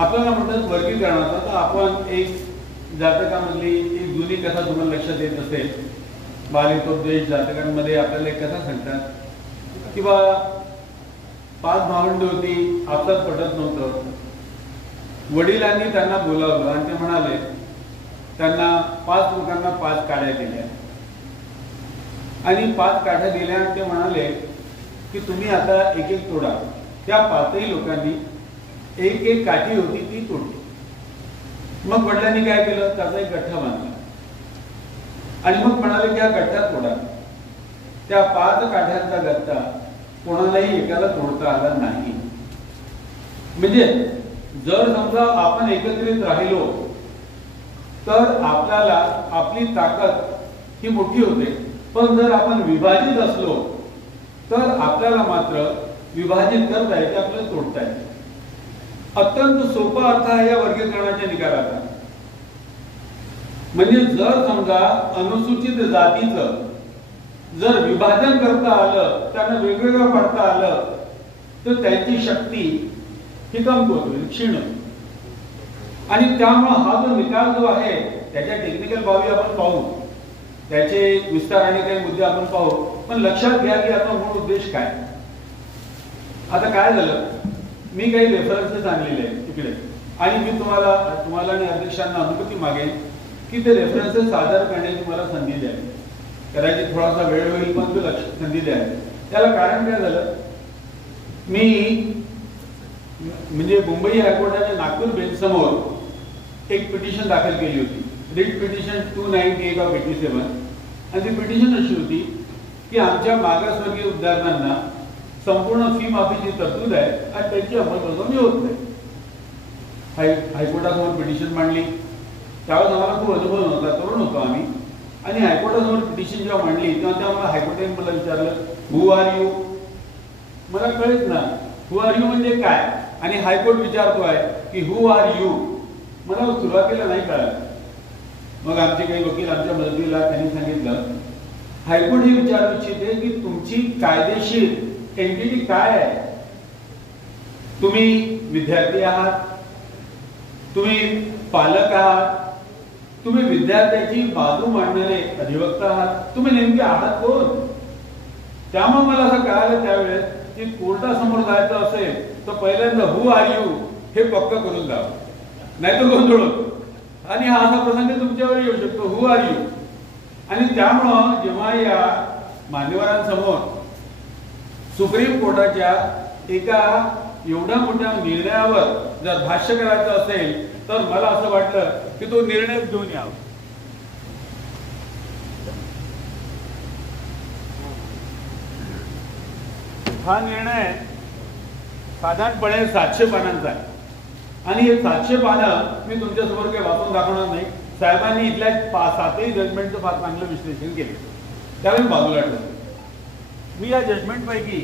आपल्याला म्हणतात वर्गीकरणाचा, तर आपण एक जातकामधली एक जुनी कथा तुम्हाला लक्षात येत असेल. बालिकोपदेश जातकांमध्ये आपल्याला एक कथा सांगतात किंवा 5 भावंड होती, आपसात पटत नव्हतं. वडिलांनी त्यांना बोलावलं आणि ते म्हणाले, त्यांना 5 लोकांना 5 काड्या दिल्या आणि 5 काठ्या दिल्या आणि ते म्हणाले की तुम्ही आता एक एक तोडा. त्या 5ही लोकांनी एक एक काठी होती ती तोडली. मग वडिलांनी काय केलं, त्याचा एक गठ्ठा बांधला आणि मग म्हणाले की हा गठ्ठा तोडा. त्या 5 काठ्यांचा गठ्ठा कोणालाही एकाला तोडता आला नाही. म्हणजे जर समजा आपण एकत्रित राहिलो तर आपल्याला आपली ताकद ही मोठी होते, पण जर आपण विभाजित असलो तर आपल्याला मात्र विभाजित करता येते, आपल्याला तोडता येते. अत्यंत सोपा अर्थ आहे या वर्गीकरणाच्या निकालाचा. म्हणजे जर समजा अनुसूचित जातीचं जर विभाजन करता आलं, त्यांना वेगवेगळं पाडता आलं, तर त्यांची शक्ती ही कमकुवत होईल, क्षीण होईल. आणि त्यामुळे हा जो निकाल जो आहे त्याच्या टेक्निकल बाबी आपण पाहू, त्याचे विस्तार आणि काही मुद्दे आपण पाहू, पण लक्षात घ्या की आता मूळ उद्देश काय. आता काय झालं, मी काही रेफरन्सेस आणलेले आहेत इकडे आणि मी तुम्हाला आणि अध्यक्षांना अनुमती मागेन की ते रेफरन्सेस सादर करण्याची मला संधी द्या. कदाचित थोडासा वेळ होईल पण तो संधी द्या. त्याला कारण काय झालं, मी म्हणजे मुंबई हायकोर्टाच्या नागपूर बेंच समोर एक पिटिशन दाखल केली होती, रिट पिटिशन 298/87. आणि ती पिटिशन अशी होती की आमच्या मागासवर्गीय विद्यार्थ्यांना संपूर्ण फी माफीची तरतूद आहे आणि त्याची अंमलबजावणी होत नाही. हायकोर्टासमोर पिटिशन मांडली. त्यावेळेस आम्हाला खूप अनुभव नव्हता, तरुण होतो आम्ही. आणि हायकोर्टासमोर पिटिशन जेव्हा मांडली तेव्हा त्यामुळे हायकोर्टाने मला विचारलं, हु आर यू. मला कळत ना हु आर यू म्हणजे काय, आणि हायकोर्ट विचारतोय की हु आर यू. मला सुरुवातीला नाही कळलं. मग आमचे काही वकील आमच्या मदतीला त्यांनी सांगितलं, हायकोर्ट हे विचारू इच्छिते की तुमची कायदेशीर एंटिटी काय आहे. तुम्ही विद्यार्थी आहात, तुम्ही पालक आहात, तुम्ही विद्यार्थ्याची बाजू मांडणारे अधिवक्ता आहात, तुम्ही नेमके आहात कोण. त्यामुळे मला असं कळालं त्यावेळेस की कोर्टासमोर जायचं असेल तर पहिल्यांदा हु आर यू हे पक्क करून जावं, नाहीतर गोंधळ होतो. आणि हा असा प्रसंग तुमच्यावर येऊ शकतो, हु आर यू. आणि त्यामुळं जेव्हा या मान्यवरांसमोर सुप्रीम कोर्टाच्या एका एवढ्या मोठ्या निर्णयावर जर भाष्य करायचं असेल तर मला असं वाटलं की तो निर्णय घेऊन यावा. हा निर्णय साधारणपणे 700 पानांचा आहे आणि हे 700 पानं मी तुमच्यासमोर काही वाचून दाखवणार नाही. साहेबांनी इथल्या 7ही जजमेंटचं फार चांगलं विश्लेषण केले, त्यावेळी बाजूला ठेवलं. मी या जजमेंट पैकी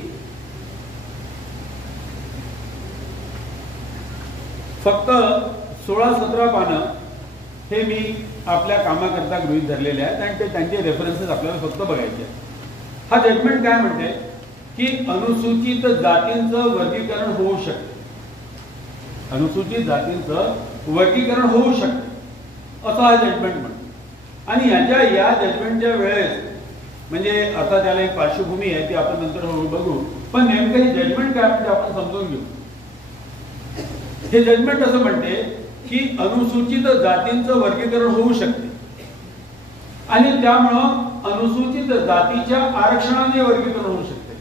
फक्त 16-17 पानं हे मी आपल्या कामाकरता गृहीत धरलेले आहेत आणि ते त्यांचे रेफरन्सेस आपल्याला फक्त बघायचे आहेत. हा जजमेंट काय म्हणते की अनुसूचित जातींचं वर्गीकरण होऊ शकते, अनुसूचित जातींचं वर्गीकरण होऊ शकते असं हा जजमेंट म्हणतो. आणि या जजमेंटच्या वेळेस म्हणजे आता त्याला एक पार्श्वभूमी आहे ती आपण नंतर बघू, पण नेमकं हे जजमेंट काय म्हणते आपण समजून घेऊ. हे जजमेंट असं म्हणते की अनुसूचित जातींचं वर्गीकरण होऊ शकते आणि त्यामुळं अनुसूचित जातीच्या आरक्षणाने वर्गीकरण होऊ शकते.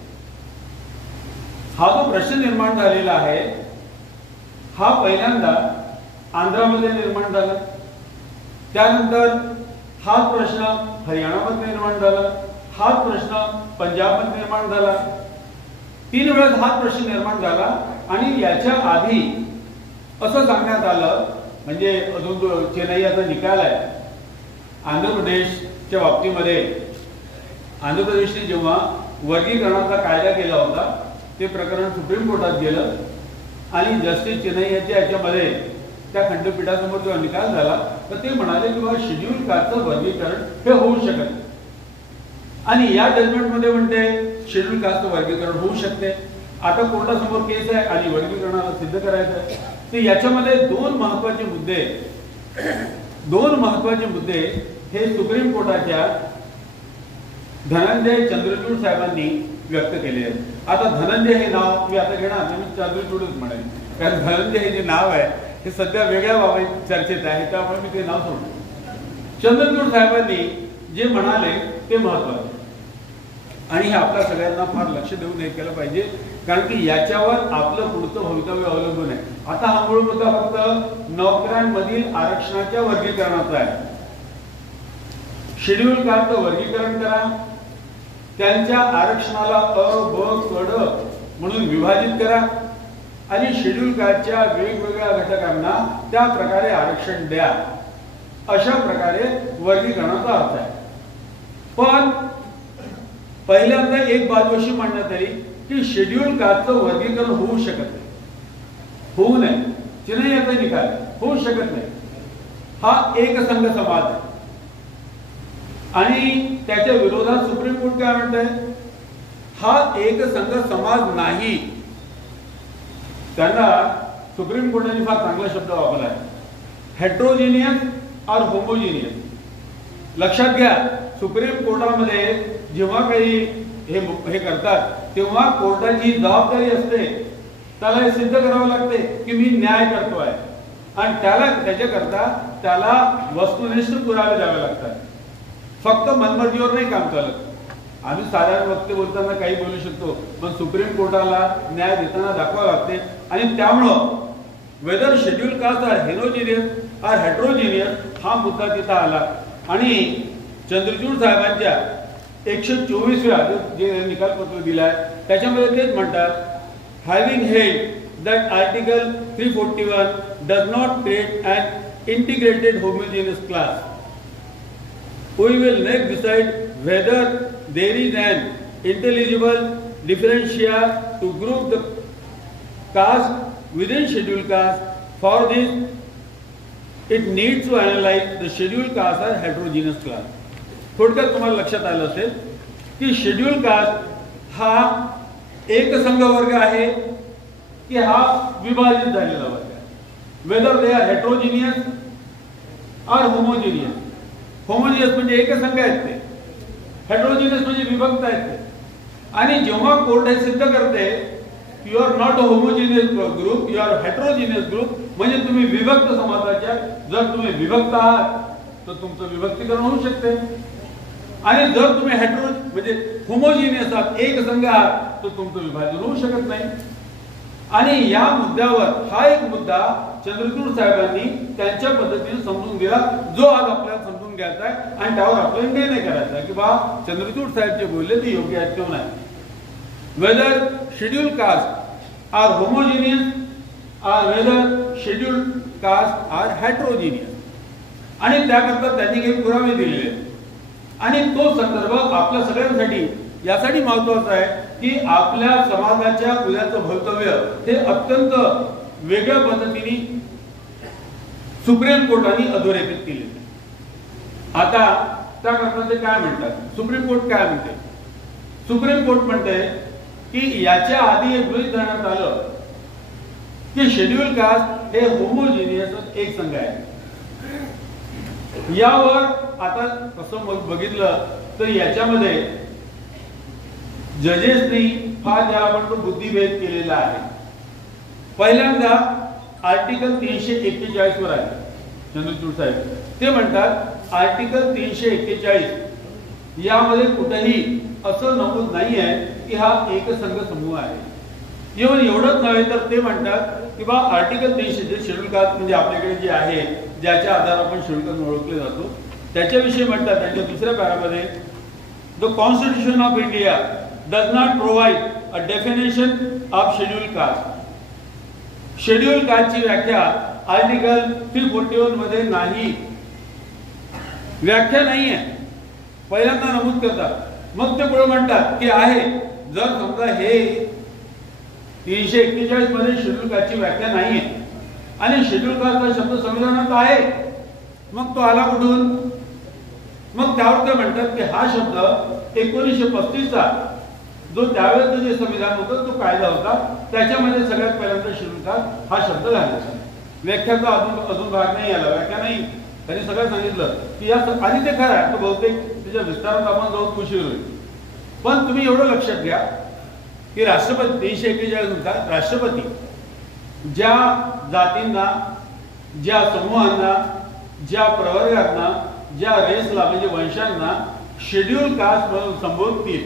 हा जो प्रश्न निर्माण झालेला आहे हा पहिल्यांदा आंध्रामध्ये निर्माण झाला, त्यानंतर हाच प्रश्न हरियाणामध्ये निर्माण झाला, हाच प्रश्न पंजाबमध्ये निर्माण झाला. 3 वेळेस हाच प्रश्न निर्माण झाला. आणि याच्या आधी असं सांगण्यात आलं, म्हणजे अजून जो चेन्नईचा निकाल आहे आंध्र प्रदेशच्या बाबतीमध्ये, आंध्र प्रदेशने जेव्हा वर्गीकरणाचा कायदा केला होता ते प्रकरण सुप्रीम कोर्टात गेलं आणि जस्टिस चेन्नई याच्यामध्ये त्या खंडपीठासमोर जेव्हा निकाल झाला तर ते म्हणाले की बाबा शेड्यूल कास्टचं वर्गीकरण हे होऊ शकत. आणि या जजमेंटमध्ये म्हणते शेड्यूल कास्टचं वर्गीकरण होऊ शकते. आता कोर्टासमोर केस आहे आणि वर्गीकरणाला सिद्ध करायचं आहे. तर याच्यामध्ये दोन महत्वाचे मुद्दे हे सुप्रीम कोर्टाच्या धनंजय चंद्रचूड साहेबांनी व्यक्त केले आहेत. आता धनंजय हे नाव मी आता घेणार नाही, मी चंद्रचूडच म्हणेन, कारण धनंजय हे जे नाव आहे हे सध्या वेगळ्या बाबतीत चर्चेत आहे, त्यामुळे मी ते नाव सोडतो. चंद्रचूड साहेबांनी जे म्हणाले ते महत्वाचे आणि हे आपल्या सगळ्यांना फार लक्ष देऊन हे केलं पाहिजे, कारण की याच्यावर आपलं पुढचं भवितव्य अवलंबून आहे. आता हा मूळ मुद्दा फक्त नोकऱ्यांमधील आरक्षणाच्या वर्गीकरणाचा आहे. शेड्यूल कास्टचं वर्गीकरण करा, त्यांच्या आरक्षणाला अ ब क ड म्हणून विभाजित करा आणि शेड्यूल कास्टच्या वेगवेगळ्या घटकांना त्या प्रकारे आरक्षण द्या, अशा प्रकारे वर्गीकरणाचा अर्थ आहे. पण पहिल्यांदा एक बाजू अशी मांडण्यात आली की शेड्यूल कास्टचं वर्गीकरण होऊ शकत नाही, होऊ नये, चिन्ह याचा निकाल होऊ शकत नाही. हा एकसंघ समाज आहे आणि त्याच्या विरोधात सुप्रीम कोर्ट काय म्हणतंय, हा एकसंघ समाज नाही. त्यांना सुप्रीम कोर्टाने फार चांगला शब्द वापरला आहे, हेट्रोजिनियस और होमोजिनियस. लक्षात घ्या, सुप्रीम कोर्टामध्ये जेव्हा काही हे करतात तेव्हा कोर्टाची जबाबदारी असते, त्याला हे सिद्ध करावं लागते की मी न्याय करतोय आणि त्याच्याकरता त्याला वस्तुनिष्ठ पुरावे द्यावे लागतात. फक्त मनमर्जीवर नाही काम चालत. आम्ही साधारण वक्ते बोलताना काही बोलू शकतो, पण सुप्रीम कोर्टाला न्याय देताना दाखवावं लागते. आणि त्यामुळं whether schedule caste are homogeneous or heterogeneous हा मुद्दा तिथं आला आणि चंद्रचूड साहेबांच्या 124व्या जे निकालपत्र दिलाय त्याच्यामध्ये तेच म्हणतात, having held that article 341 does not create an integrated homogeneous class, we will next decide whether there is an intelligible differentia to group the caste within scheduled caste. For this, it needs to analyze the scheduled caste as heterogeneous class. थोडक्यात तुम्हाला लक्षात आलं असेल की schedule caste हा एकसंघ वर्ग आहे की हा विभाजित झालेला वर्ग आहे. वेदर दे आर हेट्रोजिनियस और होमोजिनियस. होमोजिनियस म्हणजे एकसंघ आहेत ते, हेट्रोजिनियस म्हणजे विभक्त आहेत ते. आणि जेव्हा कोर्ट हे सिद्ध करते you are not a homogeneous group, you are heterogeneous group, म्हणजे तुम्ही विभक्त समाजाच्या, जर तुम्ही विभक्त आहात तर तुमचं विभक्तीकरण होऊ शकते आणि जर तुम्ही हेट्रो म्हणजे होमोजिनियस आहात, एकसंघ आहात, तर तुमचं विभाजन होऊ शकत नाही. आणि या मुद्द्यावर हा एक मुद्दा चंद्रचूड साहेबांनी त्यांच्या पद्धतीने समजून दिला, जो आज आपल्याला समजून घ्यायचा आहे आणि त्यावर आपल्याला निर्णय करायचा आहे की बा चंद्रचूड साहेब जे बोलले ते योग्य आहेत किंवा नाही. Whether schedule caste are homogeneous or whether schedule caste are heterogeneous. आणि त्याकरता त्यांनी काही पुरावे दिलेले आणि तो संदर्भ आपल्या सगळ्यांसाठी यासाठी महत्वाचा आहे की आपल्या समाजाच्या उद्याचं भवितव्य हे अत्यंत वेगळ्या पद्धतीने सुप्रीम कोर्टाने अधोरेखित केले. आता त्याकरता ते काय म्हणतात, सुप्रीम कोर्ट काय म्हणते, सुप्रीम कोर्ट म्हणते की याच्या आधी एक गृहीत धरण्यात आलं की शेड्यूल कास्ट हे होमोजिनियस एक संघ आहे. यावर आता कसं बघितलं तर याच्यामध्ये जजेसनी फार ज्याला म्हणतो बुद्धिभेद केलेला आहे. पहिल्यांदा आर्टिकल 341 वर आहे चंद्रचूड साहेब, ते म्हणतात आर्टिकल 341 यामध्ये कुठेही असं नमूद नाही आहे की हा एकसंघ समूह आहे. एवढंच नव्हे तर ते म्हणतात की बा आर्टिकल 300 जे शेड्यूल कास्ट म्हणजे आपल्याकडे जे आहे, ज्याच्या आधारावर आपण शेड्यूल कास्ट ओळखले जातो, त्याच्याविषयी म्हणतात त्यांच्या दुसऱ्या पॅरामध्ये, the constitution of India does not provide a definition of schedule caste. Schedule कास्टची व्याख्या आर्टिकल 341 मध्ये नाही, व्याख्या नाही आहे. पहिल्यांदा नमूद करतात, मग ते पुढे म्हणतात की आहे, जर समजा हे 341 मध्ये शेड्यूल कास्टची व्याख्या नाही आहे आणि शेड्यूल कास्ट हा शब्द संविधानात आहे, मग तो आला कुठून? मग त्यावर ते म्हणतात की हा शब्द 1935 चा जो त्यावेळेचं जे संविधान होतं, तो कायदा होता, त्याच्यामध्ये सगळ्यात पहिल्यांदा शेड्यूल कास्ट हा शब्द घालायचा. व्याख्याचा अजून भाग नाही आला, व्याख्या नाही. त्यांनी सगळं सांगितलं की या आणि ते खरं आहे, तो बहुतेक त्याच्या विस्तारात आपण जाऊन उशीर होईल. पण तुम्ही एवढं लक्षात घ्या की राष्ट्रपती 341 नुसार राष्ट्रपती ज्या जातींना, ज्या समूहांना, ज्या प्रवर्गांना, ज्या रेसला म्हणजे वंशांना शेड्यूल कास्ट म्हणून संबोधतील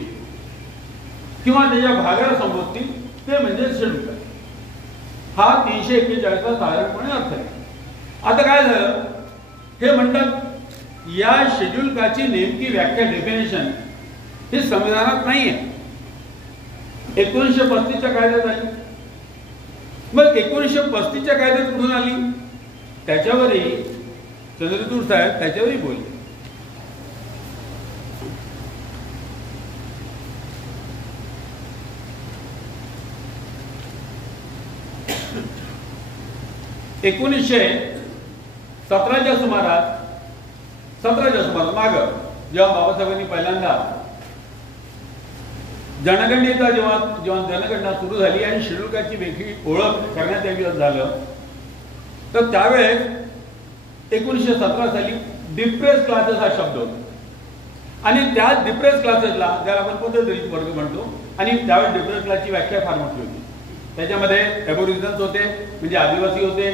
किंवा त्याच्या भागाला संबोधतील ते म्हणजे शेड्यूल कास्ट. हा 341चा साधारणपणे अर्थ आहे. आता काय झालं, हे म्हणतात या शेड्यूल कास्टची नेमकी व्याख्या, डेफिनेशन हे संविधानात नाहीये, 1935च्या कायद्यात आली. मग 1935च्या कायद्यात कुठून आली, त्याच्यावरही चंद्रचूड साहेब त्याच्यावरही बोलले. (1917च्या सुमारास माग जेव्हा बाबासाहेबांनी पहिल्यांदा जनगणनेचा जेव्हा जनगणना सुरू झाली आणि शेड्यूल कास्टची वेगळी ओळख करण्यात यावी झालं, तर त्यावेळेस 1917 साली डिप्रेस क्लासेस हा शब्द होता. आणि त्या डिप्रेस क्लासेसला ज्याला आपण पद्धतरीत वर्ग म्हणतो, आणि त्यावेळेस डिप्रेस क्लासची व्याख्या फार मोठी होती. त्याच्यामध्ये ॲबोरिजिनल्स होते म्हणजे आदिवासी होते,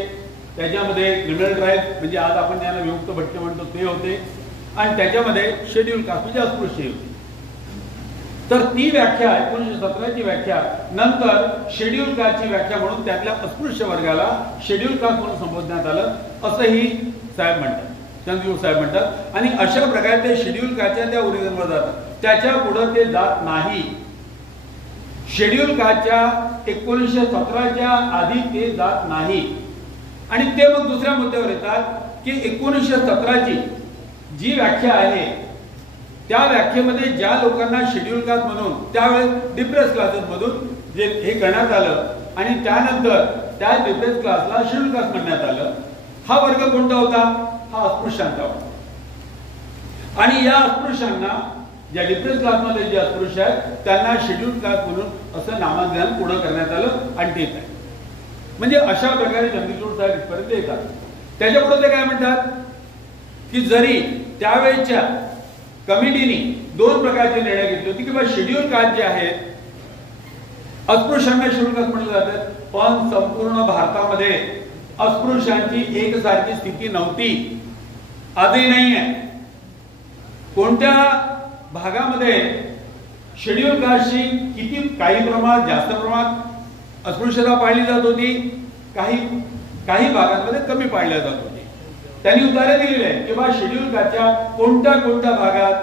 त्याच्यामध्ये क्रिमिनल ट्राईब म्हणजे आज आपण ज्यांना विमुक्त भटके म्हणतो ते होते, आणि त्याच्यामध्ये शेड्यूल कास्ट म्हणजे अस्पृश्य होते. तर ती व्याख्या 1917ची व्याख्या नंतर शेड्यूल कास्टची व्याख्या म्हणून त्यातल्या अस्पृश्य वर्गाला शेड्यूल कास्ट म्हणून संबोधण्यात आलं असंही साहेब म्हणतात, चंद्रचूड साहेब म्हणतात. आणि अशा प्रकारे ते शेड्यूल कास्टच्या त्या ओरिजिनवर जातात, त्याच्या पुढे ते जात नाही. शेड्यूल कास्टच्या 1917च्या आधी ते जात नाही. आणि ते मग दुसऱ्या मुद्द्यावर येतात की 1917ची जी व्याख्या आहे त्या व्याख्येमध्ये ज्या लोकांना शेड्यूल कास्ट म्हणून त्यावेळेस डिप्रेस क्लासेस मधून जे हे करण्यात आलं आणि त्यानंतर त्या डिप्रेस क्लासला शेड्यूल कास्ट म्हणण्यात आलं, हा वर्ग कोणता होता, हा अस्पृश्यांचा होता. आणि या अस्पृश्यांना, ज्या डिप्रेस क्लासमध्ये जे अस्पृश्य आहेत त्यांना शेड्यूल कास्ट म्हणून असं नामांकन पुढे करण्यात आलं आणि ते आहे. म्हणजे अशा प्रकारे चंद्रचूड साहेब इथपर्यंत येतात. त्याच्यापुढे ते काय म्हणतात की जरी त्यावेळेच्या कमिटीने 2 प्रकारचे निर्णय घेतले होते की बा शेड्यूल कास्ट जे आहेत अस्पृश्यांना शेड्यूल कास्ट म्हटलं जातात, पण संपूर्ण भारतामध्ये अस्पृश्यांची एकसारखी स्थिती नव्हती, आजही नाही आहे. कोणत्या भागामध्ये शेड्यूल कास्टची किती, काही प्रमाणात जास्त प्रमाणात अस्पृश्यता पाळली जात होती, काही भागांमध्ये कमी पाळल्या जात होती. त्यांनी उदाहरण दिलेले आहे की बा शेड्यूल कास्टच्या कोणत्या भागात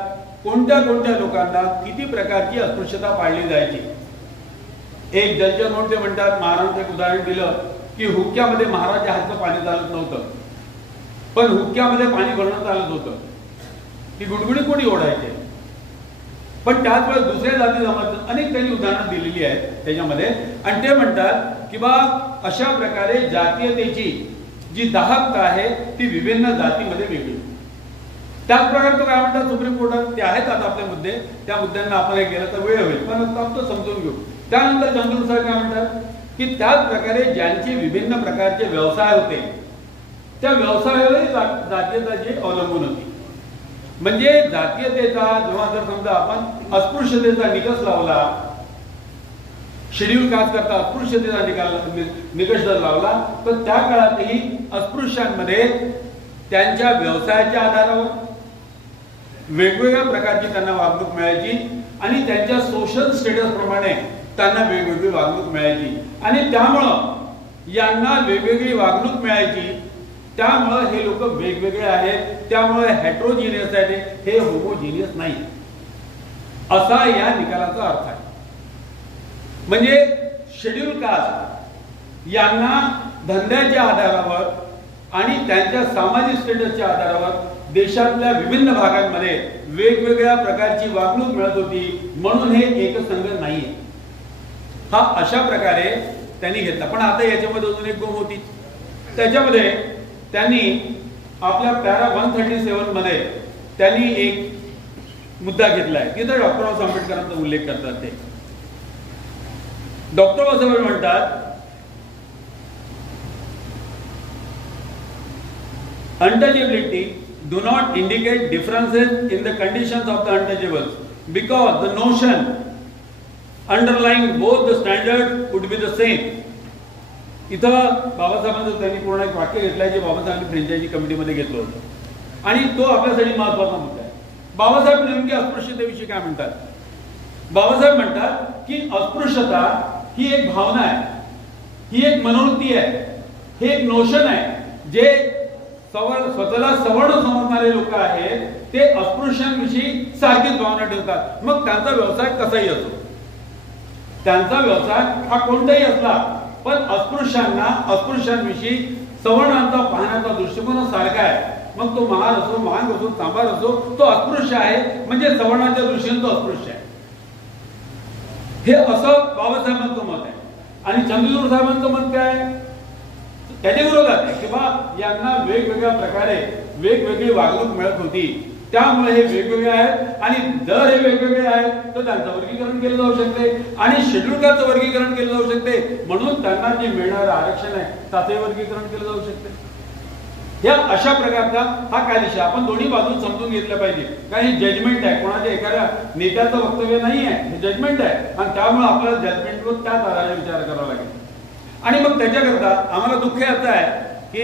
कोणत्या लोकांना किती प्रकारची अस्पृश्यता पाळली जायची. एक जलचर म्हणून ते म्हणतात, महाराजांचं एक उदाहरण दिलं की हुक्क्यामध्ये महाराजच्या हातचं पाणी चालत नव्हतं, पण हुक्क्यामध्ये पाणी भरणं चालत होतं. ती गुडगुडी कोणी ओढायचे, पण त्याच वेळेस दुसऱ्या जाती जमात अनेक त्यांनी उदाहरणं दिलेली आहेत त्याच्यामध्ये. आणि ते म्हणतात की बा अशा प्रकारे जातीयतेची जी दाहकता आहे ती विभिन्न जातीमध्ये वेगळी. त्याच प्रकारे तो काय म्हणतात सुप्रीम कोर्टात, ते आहेत आता आपले मुद्दे, त्या मुद्द्यांना आपण हे गेलं तर वेळ होईल, पण आता समजून घेऊ. त्यानंतर चंद्रचूड साहेब काय म्हणतात की त्याच प्रकारे ज्यांचे विभिन्न प्रकारचे व्यवसाय होते त्या व्यवसायावरही जातीयता अवलंबून होती. म्हणजे जातीयतेचा जेव्हा जर समजा आपण अस्पृश्यतेचा निकष लावला, शेड्यूल कास्ट करता अस्पृश्यतेचा निकष जर लावला, तर त्या काळातही अस्पृश्यांमध्ये त्यांच्या व्यवसायाच्या आधारावर वेगवेगळ्या प्रकारची त्यांना वागणूक मिळायची आणि त्यांच्या सोशल स्टेटस प्रमाणे त्यांना वेगवेगळी वागणूक मिळायची. आणि त्यामुळं यांना वेगवेगळी वागणूक मिळायची, त्यामुळं हे लोक वेगवेगळे आहेत, त्यामुळे हेट्रोजिनियस आहेत, हे होमोजिनियस नाही, असा या निकालाचा अर्थ आहे. म्हणजे शेड्यूल कास्ट यांना धंद्याच्या आधारावर आणि त्यांच्या सामाजिक स्टेटसच्या आधारावर देशातल्या विभिन्न भागांमध्ये वेगवेगळ्या प्रकारची वागणूक मिळत होती, म्हणून हे एकसंघ नाहीये. हा अशा प्रकारे त्यांनी घेतला. पण आता याच्यामध्ये अजून एक गोम होती, त्याच्यामध्ये त्यांनी आपल्या पॅरा 137 मध्ये त्यांनी एक मुद्दा घेतलाय, तिथे डॉक्टर बाबासाहेब आंबेडकरांचा उल्लेख करतात. ते डॉक्टर बाबासाहेब म्हणतात Untouchability do not indicate differences in the conditions of the untouchables because the notion underlying both the standards would be the same. इथं बाबासाहेबांचं त्यांनी पूर्ण एक वाक्य घेतलंय जे बाबासाहेबांनी फ्रँचायझी कमिटीमध्ये घेतलं होतं आणि तो आपल्यासाठी महत्वाचा मुद्दा आहे. बाबासाहेब नेमके अस्पृश्यतेविषयी काय म्हणतात? बाबासाहेब म्हणतात की अस्पृश्यता ही एक भावना आहे, ही एक मनोवृत्ती आहे, हे एक नोशन आहे. जे स्वतःला सवर्ण समजणारे लोक आहेत ते अस्पृश्यांविषयी सारखीच भावना ठेवतात. मग त्यांचा व्यवसाय कसाही असो, त्यांचा व्यवसाय हा कोणताही असला, पण अस्पृश्यांविषयी सवर्णांचा पाहण्याचा दृष्टिकोन सारखा आहे. मग तो महार असो, महान असो, सांबार असो, तो अस्पृश्य आहे म्हणजे सवर्णाच्या दृष्टीने तो अस्पृश्य आहे. हे असं बाबासाहेबांचं मत आहे. आणि चंद्रचूड साहेबांचं मत काय? त्याच्या विरोधात आहे की बा यांना वेगवेगळ्या प्रकारे वेगवेगळी वागणूक मिळत होती, त्यामुळे हे वेगवेगळे आहेत आणि जर हे वेगवेगळे आहेत तर त्यांचं वर्गीकरण केलं जाऊ शकते आणि शेड्यूल कास्टचं वर्गीकरण केलं जाऊ शकते. म्हणून त्यांना जे मिळणारं आरक्षण आहे त्याचे वर्गीकरण केलं जाऊ शकते. या अशा प्रकारचा हा कायदेशीर आपण दोन्ही बाजू समजून घेतल्या पाहिजे. कारण हे जजमेंट आहे, कोणाच्या एखाद्या नेत्याचं वक्तव्य नाही आहे, हे जजमेंट आहे आणि त्यामुळे आपल्याला जजमेंटवर त्याच आधारे विचार करावा लागेल. आणि मग त्याच्याकरता आम्हाला दुःख असं आहे की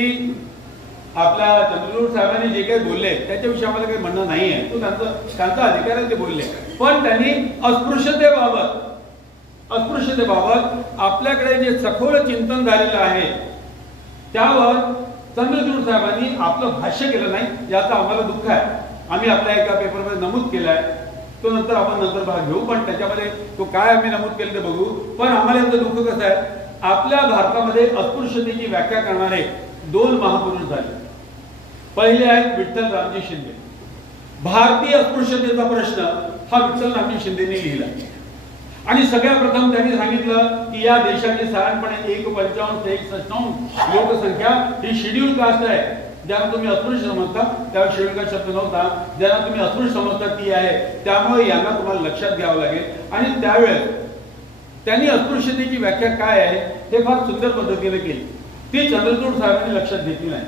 आपल्या चंद्रचूड साहेबांनी जे काही बोलले त्याच्याविषयी आम्हाला काही म्हणणं नाही आहे, तो त्यांचा अधिकार आहे ते बोलले. पण त्यांनी अस्पृश्यतेबाबत आपल्याकडे जे सखोल चिंतन झालेलं आहे त्यावर चंद्रचूड साहेबांनी आपलं भाष्य केलं नाही, याचं आम्हाला दुःख आहे. आम्ही आपल्या एका पेपरमध्ये नमूद केलाय, तो नंतर आपण भाग घेऊ, पण त्याच्यामध्ये तो काय आम्ही नमूद केलं ते बघू. पण आम्हाला याचं दुःख कसं आहे, आपल्या भारतामध्ये अस्पृश्यतेची व्याख्या करणारे दोन महापुरुष झाले. पहिले आहेत विठ्ठल रामजी शिंदे. भारतीय अस्पृश्यतेचा प्रश्न हा विठ्ठल रामजी शिंदेने लिहिला आणि सगळ्यात प्रथम त्यांनी सांगितलं की या देशाची साधारणपणे 1.55 ते 1.57 लोकसंख्या ही शेड्यूल कास्ट आहे. ज्यांना तुम्ही अस्पृश्य समजता त्यावेळी शेड्यूल कास्ट शब्द नव्हता, ज्यांना तुम्ही अस्पृश्य समजता ती आहे, त्यामुळे यांना तुम्हाला लक्षात घ्यावं लागेल. आणि त्यावेळेस त्यांनी अस्पृश्यतेची व्याख्या काय आहे हे फार सुंदर पद्धतीने केली, ती चंद्रचूड साहेबांनी लक्षात घेतली नाही.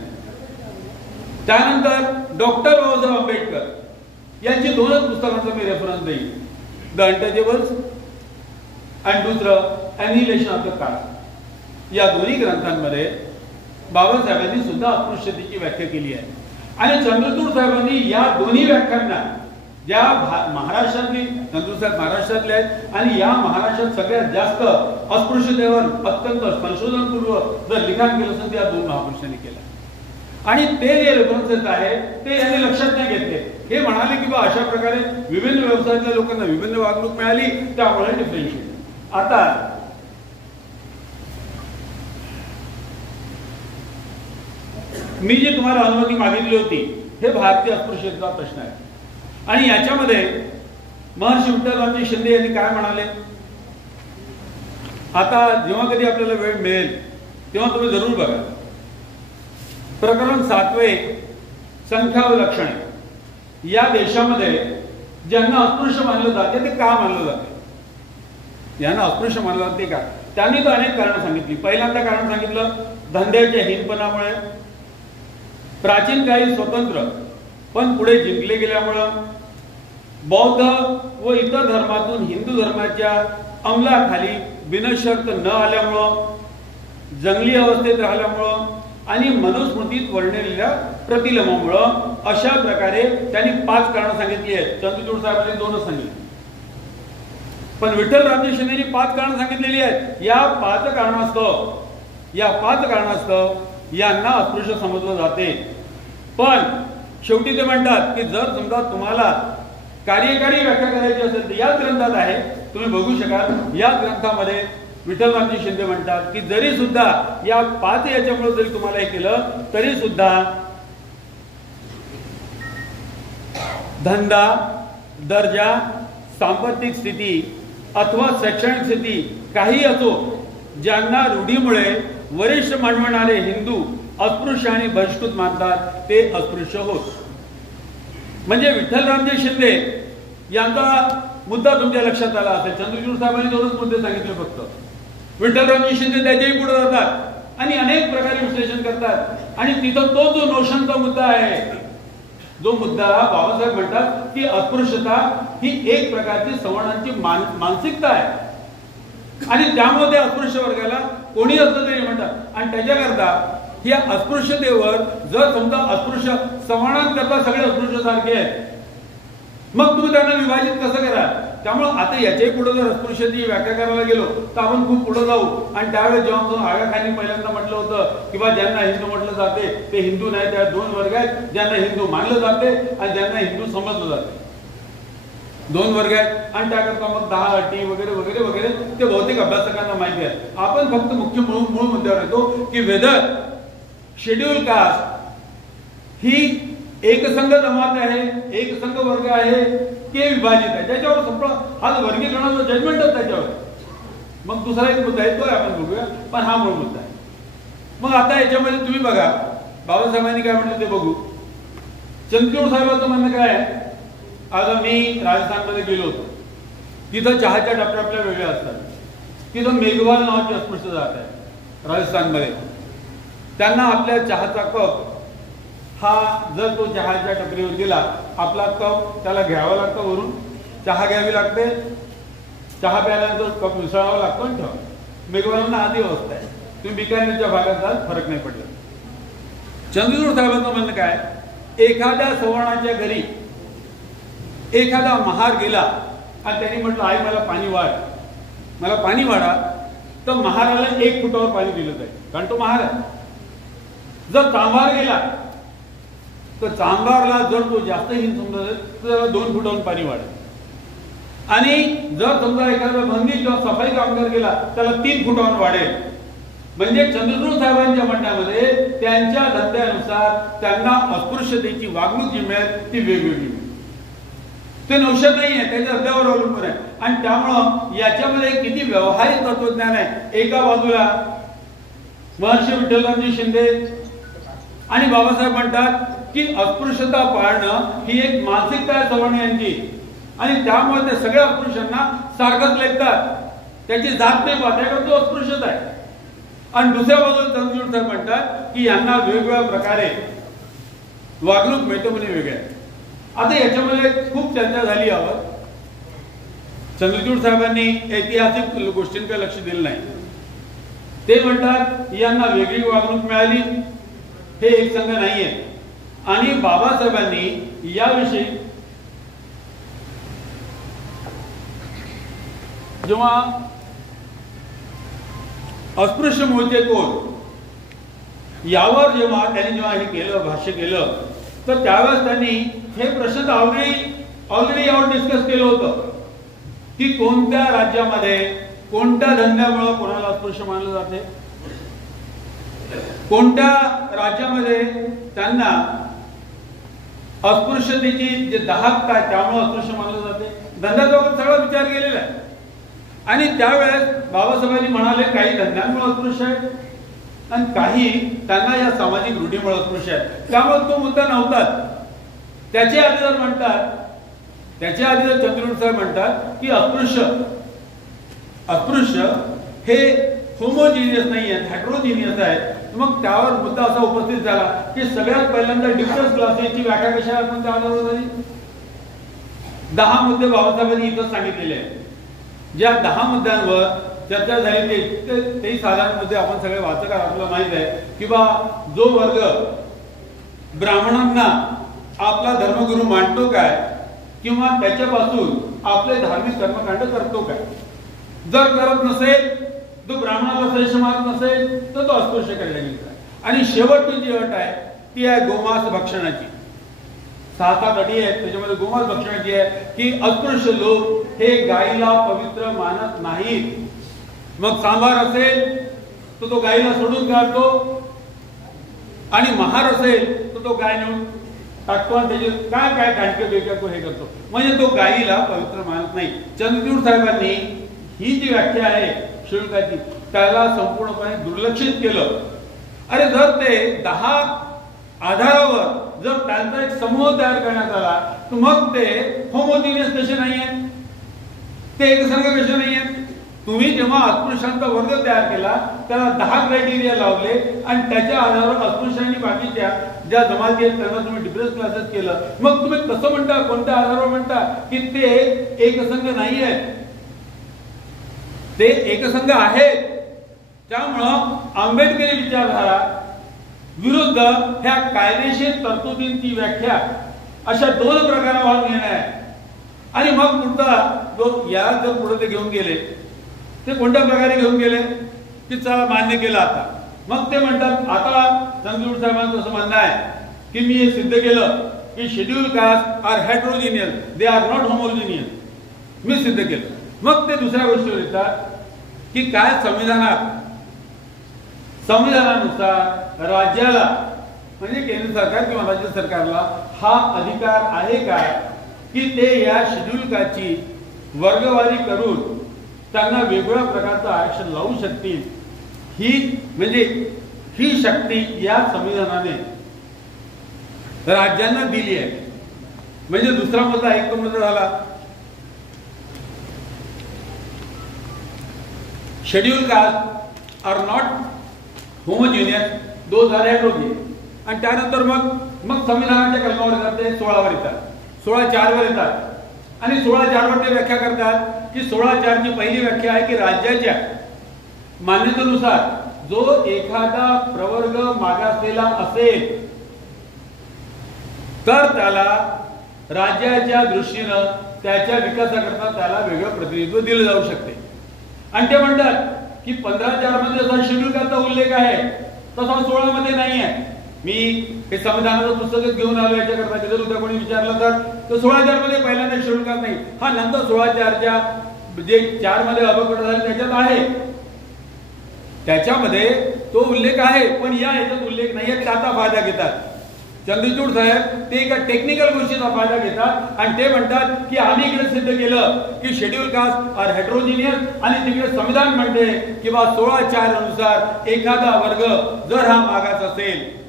त्यानंतर डॉक्टर बाबासाहेब आंबेडकर यांची दोनच पुस्तकांचा मी रेफरन्स देईन, द अनटचेबल्स आणि दुसरं एनिहिलेशन ऑफ द कास्ट. या दोन्ही ग्रंथांमध्ये बाबासाहेबांनी सुद्धा अस्पृश्यतेची व्याख्या केली आहे. आणि चंद्रचूड साहेबांनी या दोन्ही व्याख्यांना ज्या महाराष्ट्रातली, चंद्रचूड साहेब महाराष्ट्रातले आहेत आणि या महाराष्ट्रात सगळ्यात जास्त अस्पृश्यतेवर अत्यंत संशोधनपूर्व जर लिखाण केलं असेल त्या दोन महापुरुषांनी केलं. आणि ते जे रेफरन्सेस आहेत ते यांनी लक्षात नाही घेतले. हे म्हणाले की बा अशा प्रकारे विभिन्न व्यवसायातल्या लोकांना विभिन्न वागणूक मिळाली, त्यामुळे डिफरन्शिएट. आता मी जी तुम्हाला अनुमती मागितली होती हे भारतीय अस्पृश्यतेचा प्रश्न आहे आणि याच्यामध्ये महर्षी विठ्ठलरामजी शिंदे यांनी काय म्हणाले. आता जेव्हा कधी आपल्याला वेळ मिळेल तेव्हा तुम्ही जरूर बघा. प्रकरण 7 संख्यावलक्षणे. या देशामध्ये ज्यांना अस्पृश्य मानलं जाते ते का मानलं जाते, यांना अस्पृश्य मानलं जाते का? त्यांनी तर अनेक कारण सांगितली. पहिल्यांदा कारण सांगितलं धंद्याच्या हीनपणामुळे, प्राचीन काळी स्वतंत्र पण पुढे जिंकले गेल्यामुळं, बौद्ध व इतर धर्मातून हिंदू धर्माच्या अंमलाखाली बिनशर्त न आल्यामुळं, जंगली अवस्थेत राहिल्यामुळं आणि मनुस्मृतीत वर्णलेल्या प्रतिलमामुळं, अशा प्रकारे त्यांनी 5 कारणं सांगितली आहेत. चंद्रचूड साहेबांनी 2च सांगितली, पण विठ्ठल रामजी शिंदेनी 5 कारणं सांगितलेली आहेत. या 5 कारणास्तव यांना अस्पृश्य समजलं जाते. पण शेवटी ते म्हणतात की जर समजा तुम्हाला कार्यकारी व्याख्या करायची असेल तर याच ग्रंथात आहे, तुम्ही बघू शकाल. या ग्रंथामध्ये विठ्ठलरामजी शिंदे म्हणतात की जरी सुद्धा या 5 याच्यामुळे जरी तुम्हाला हे केलं तरी सुद्धा धंदा, दर्जा, सांपत्तिक स्थिती अथवा शैक्षणिक स्थिती काही असो, ज्यांना रूढीमुळे वरिष्ठ मानवणारे हिंदू अस्पृश्य आणि बहिष्कृत मानतात ते अस्पृश्य होत. म्हणजे विठ्ठलरामजी शिंदे यांचा मुद्दा तुमच्या लक्षात आला असेल. चंद्रचूड साहेबांनी 2च मुद्दे सांगितले फक्त. विठ्ठलरामजी शिंदे त्याच्याही पुढे जातात आणि अनेक प्रकारे विश्लेषण करतात. आणि तिथं तो जो नोशनचा मुद्दा आहे, जो मुद्दा बाबासाहेब म्हणतात की अस्पृश्यता ही एक प्रकारची सवर्णांची मानसिकता आहे आणि त्यामुळे अस्पृश्य वर्गाला कोणी असलं तरी म्हणतात. आणि त्याच्याकरता या अस्पृश्यतेवर जर समजा अस्पृश्य सवर्णांकरता सगळे अस्पृश्य सारखे आहेत, मग तुम्ही त्यांना विभाजित कसं करा. त्यामुळे आता याच्याही पुढे जर अस्पृश्यतेची व्याख्या करायला गेलो तर आपण खूप पुढे जाऊ. आणि त्यावेळेस जेव्हा आगाखानी पहिल्यांदा म्हटलं होतं की बा ज्यांना हिंदू म्हटलं जाते ते हिंदू नाही, त्या दोन वर्ग आहेत, ज्यांना हिंदू मानलं जाते आणि ज्यांना हिंदू समजलं जाते, दोन वर्ग आहेत. आणि त्याकरता मग 10 अटी वगैरे वगैरे वगैरे ते बहुतेक अभ्यासकांना माहिती आहे. आपण फक्त मुख्य मूळ मुद्द्यावर येतो की वेदर शेड्यूल कास्ट ही एकसंघ जमात आहे, एकसंघ वर्ग आहे की विभाजित आहे, त्याच्यावर संपूर्ण हा वर्गीकरणाचा जजमेंटच त्याच्यावर. मग दुसरा एक मुद्दा आहे तो आपण बघूया, पण हा मूळ मुद्दा आहे. मग आता याच्यामध्ये तुम्ही बघा बाबासाहेबांनी काय म्हटलं ते बघू. चंद्रचूड साहेबांचं म्हणणं काय आहे, आता मी राजस्थानमध्ये गेलो होतो, तिथं चहाच्या टपऱ्या आपल्या वेगळ्या असतात. तिथं मेघवाल नावाची अस्पृश्य जात आहे राजस्थानमध्ये. त्यांना आपल्या चहाचा कप हा जर तो चहाच्या टपरीवर गेला, आपला कप त्याला घ्यावा लागतो, वरून चहा घ्यावी लागते, चहा प्यायल्यानंतर कप मिसळावा लागतो आणि ठेवा. मेघवालांना आधी व्यवस्था आहे. तुम्ही बिकानेरच्या भागात जाल फरक नाही पडला. चंद्रचूड साहेबांचं म्हणणं काय, एखाद्या सवर्णाच्या घरी एखादा महार गेला आणि त्यांनी म्हटलं आई मला पाणी वाढ, मला पाणी वाढा, तर महाराला 1 फुटावर पाणी दिलं जाईल, कारण तो महार आहे. जर चांभार गेला तर चांभारला जर तो जास्त हिंद समजा तर त्याला 2 फुटावरून पाणी वाढेल. आणि जर समजा एखादा बंदी किंवा सफाई कामगार गेला त्याला 3 फुटावरून वाढेल. म्हणजे चंद्रचूड साहेबांच्या म्हणण्यामध्ये त्यांच्या धंद्यानुसार त्यांना अस्पृश्यतेची वागणूक जी मिळेल ती वेगवेगळी. ते नौशद नाही आहे, त्याच्या धंद्यावर अवलंबून आहे. आणि त्यामुळं याच्यामध्ये किती व्यवहारिक तत्वज्ञान आहे. एका बाजूला महर्षी विठ्ठलरामजी शिंदे आणि बाबासाहेब म्हणतात की अस्पृश्यता पाळणं ही एक मानसिकता आहे सवर्ण यांची, आणि त्यामुळे ते सगळ्या अस्पृश्यांना सारखंच लेखतात, त्याची जात नाही पाहता तो अस्पृश्यता आहे. आणि दुसऱ्या बाजूला चंद्रचूड साहेब म्हणतात की यांना वेगवेगळ्या प्रकारे वागणूक मिळते म्हणजे वेगळ्या. आता याच्यामध्ये खूप चर्चा झाली यावर. चंद्रचूड साहेबांनी ऐतिहासिक गोष्टींकडे लक्ष दिलं नाही. ते म्हणतात यांना वेगळी वागणूक मिळाली, हे एक संघ नाहीये. आणि बाबासाहेबांनी याविषयी जेव्हा अस्पृश्य मूळचे कोण यावर जेव्हा त्यांनी हे केलं, भाष्य केलं, तर त्यावेळेस त्यांनी हे प्रश्न ऑलरेडी यावर डिस्कस केलं होतं की कोणत्या राज्यामध्ये कोणत्या धंद्यामुळे कोणाला अस्पृश्य मानलं जाते, कोणत्या राज्यामध्ये त्यांना अस्पृश्यतेची जे दाहकता आहे त्यामुळे अस्पृश्य मानलं जाते. धंद्याचा सगळा विचार केलेला आहे. आणि त्यावेळेस बाबासाहेबांनी म्हणाले काही धंद्यांमुळे अस्पृश्य आहेत आणि काही त्यांना या सामाजिक रूढीमुळे अस्पृश्य आहेत. त्यामुळे तो मुद्दा नव्हताच. त्याच्या आधी जर चंद्रचूड साहेब म्हणतात की अस्पृश्य हे होमोजिनियस नाही आहे, हेटेरोजिनियस आहे, मग त्यावर मुद्दा असा उपस्थित झाला की सगळ्यात पहिल्यांदा डिफरन्स क्लासेसची व्याख्या कशा कोणत्या आधारावर झाली. 10 मुद्दे बाबासाहेबांनी इथं सांगितलेले आहेत. ज्या 10 मुद्द्यांवर चर्चा झाली ते साधारण मुद्दे आपण सगळे वाचक आपल्याला माहित आहे की बा जो वर्ग ब्राह्मणांना आपला धर्मगुरू मानतो काय किंवा त्याच्यापासून आपले धार्मिक कर्मकांड करतो काय, जर करत नसेल तो ब्राह्मणाला श्रेष्ठ मानत नसेल तर तो अस्पृश्य केला गेला. आणि शेवटची जी अट आहे ती आहे गोमांस भक्षणाची. 6-7 अटी आहेत, त्याच्यामध्ये गोमांस भक्षणाची आहे की अस्पृश्य लोक हे गायीला पवित्र मानत नाहीत. मग सांभार असेल तर तो गायीला सोडून काढतो आणि महार असेल तर तो गाय नेऊन टाकतो आणि त्याचे काय काय कांडके वेगळं तो हे करतो, म्हणजे तो गायीला पवित्र मानत नाही. चंद्रचूड साहेबांनी ही जी व्याख्या आहे शुल्काची त्याला संपूर्णपणे दुर्लक्षित केलं. अरे जर ते 10 आधारावर जर त्यांचा एक समूह तयार करण्यात आला तर मग ते होमोजिनियस कसे नाही आहेत, ते एकसंघ कसे नाही आहेत. तुम्ही जेव्हा अस्पृश्यांचा वर्ग तयार केला त्याला 10 क्रायटेरिया लावले आणि त्याच्या आधारावर अस्पृश्यांनी बाकीच्या ज्या जमाती आहेत त्यांना तुम्ही डिफरन्स क्लासेस केलं. मग तुम्ही कसं म्हणता, कोणत्या आधारावर म्हणता की ते एकसंघ नाही आहेत? ते एकसंघ आहेत. त्यामुळं आंबेडकरी विचारधारा विरुद्ध ह्या कायदेशीर तरतुदींची व्याख्या अशा 2 प्रकारावर घेणं आहे. आणि मग पुढचा जो या जर पुढे ते घेऊन गेले ते कोणत्या प्रकारे घेऊन गेले की चला मान्य केलं आता. मग ते म्हणतात आता चंद्रचूड साहेबांचं असं म्हणणं आहे की मी हे सिद्ध केलं की schedule caste are heterogeneous, they are not homogeneous. मी सिद्ध केलं. मग ते दुसऱ्या गोष्टीवर येतात की काय संविधानानुसार राज्याला म्हणजे केंद्र सरकार किंवा राज्य सरकारला हा अधिकार आहे काय की ते या शेड्यूल कास्टची वर्गवारी करून त्यांना वेगवेगळ्या प्रकारचं आरक्षण लावू शकतील. ही शक्ती या संविधानाने राज्यांना दिली आहे. म्हणजे दुसरा मुद्दा एक मुद्दा झाला schedule caste are not homogeneous, those are heterogeneous. आणि त्यानंतर मग संविधानाच्या कलमावर येतात, ते 16 येतात, 16(4) येतात. आणि 16(4) ते व्याख्या करतात की 16(4) पहिली व्याख्या आहे की राज्याच्या मान्यतेनुसार जो एखादा प्रवर्ग मागासलेला असेल तर त्याला राज्याच्या दृष्टीनं त्याच्या विकासाकरता त्याला वेगळं प्रतिनिधित्व दिलं जाऊ शकते. आणि ते म्हणतात की 15(4) मध्ये जसा शेड्यूल कास्टचा उल्लेख आहे तसा 16 मध्ये नाही आहे. मी हे संविधानाचं पुस्तकच घेऊन आलो याच्याकरता की जर उद्या कोणी विचारलं तर 16(4) मध्ये पहिल्यांदा शेड्यूल कास्ट नाही, हा नंतर 16(4)च्या जे 4 मध्ये अबकट झाले त्याच्यात आहे, त्याच्यामध्ये तो उल्लेख आहे. पण या याच्यात उल्लेख नाहीये, त्याचा फायदा घेतात चंद्रचूड साहेब. ते एका टेक्निकल गोष्टीचा फायदा घेतात आणि ते म्हणतात की आम्ही इकडे सिद्ध केलं की शेड्यूल कास्ट आर हेट्रोजिनियस आणि तिकडे संविधान म्हणते किंवा 16(4) अनुसार एखादा वर्ग जर हा मागास असेल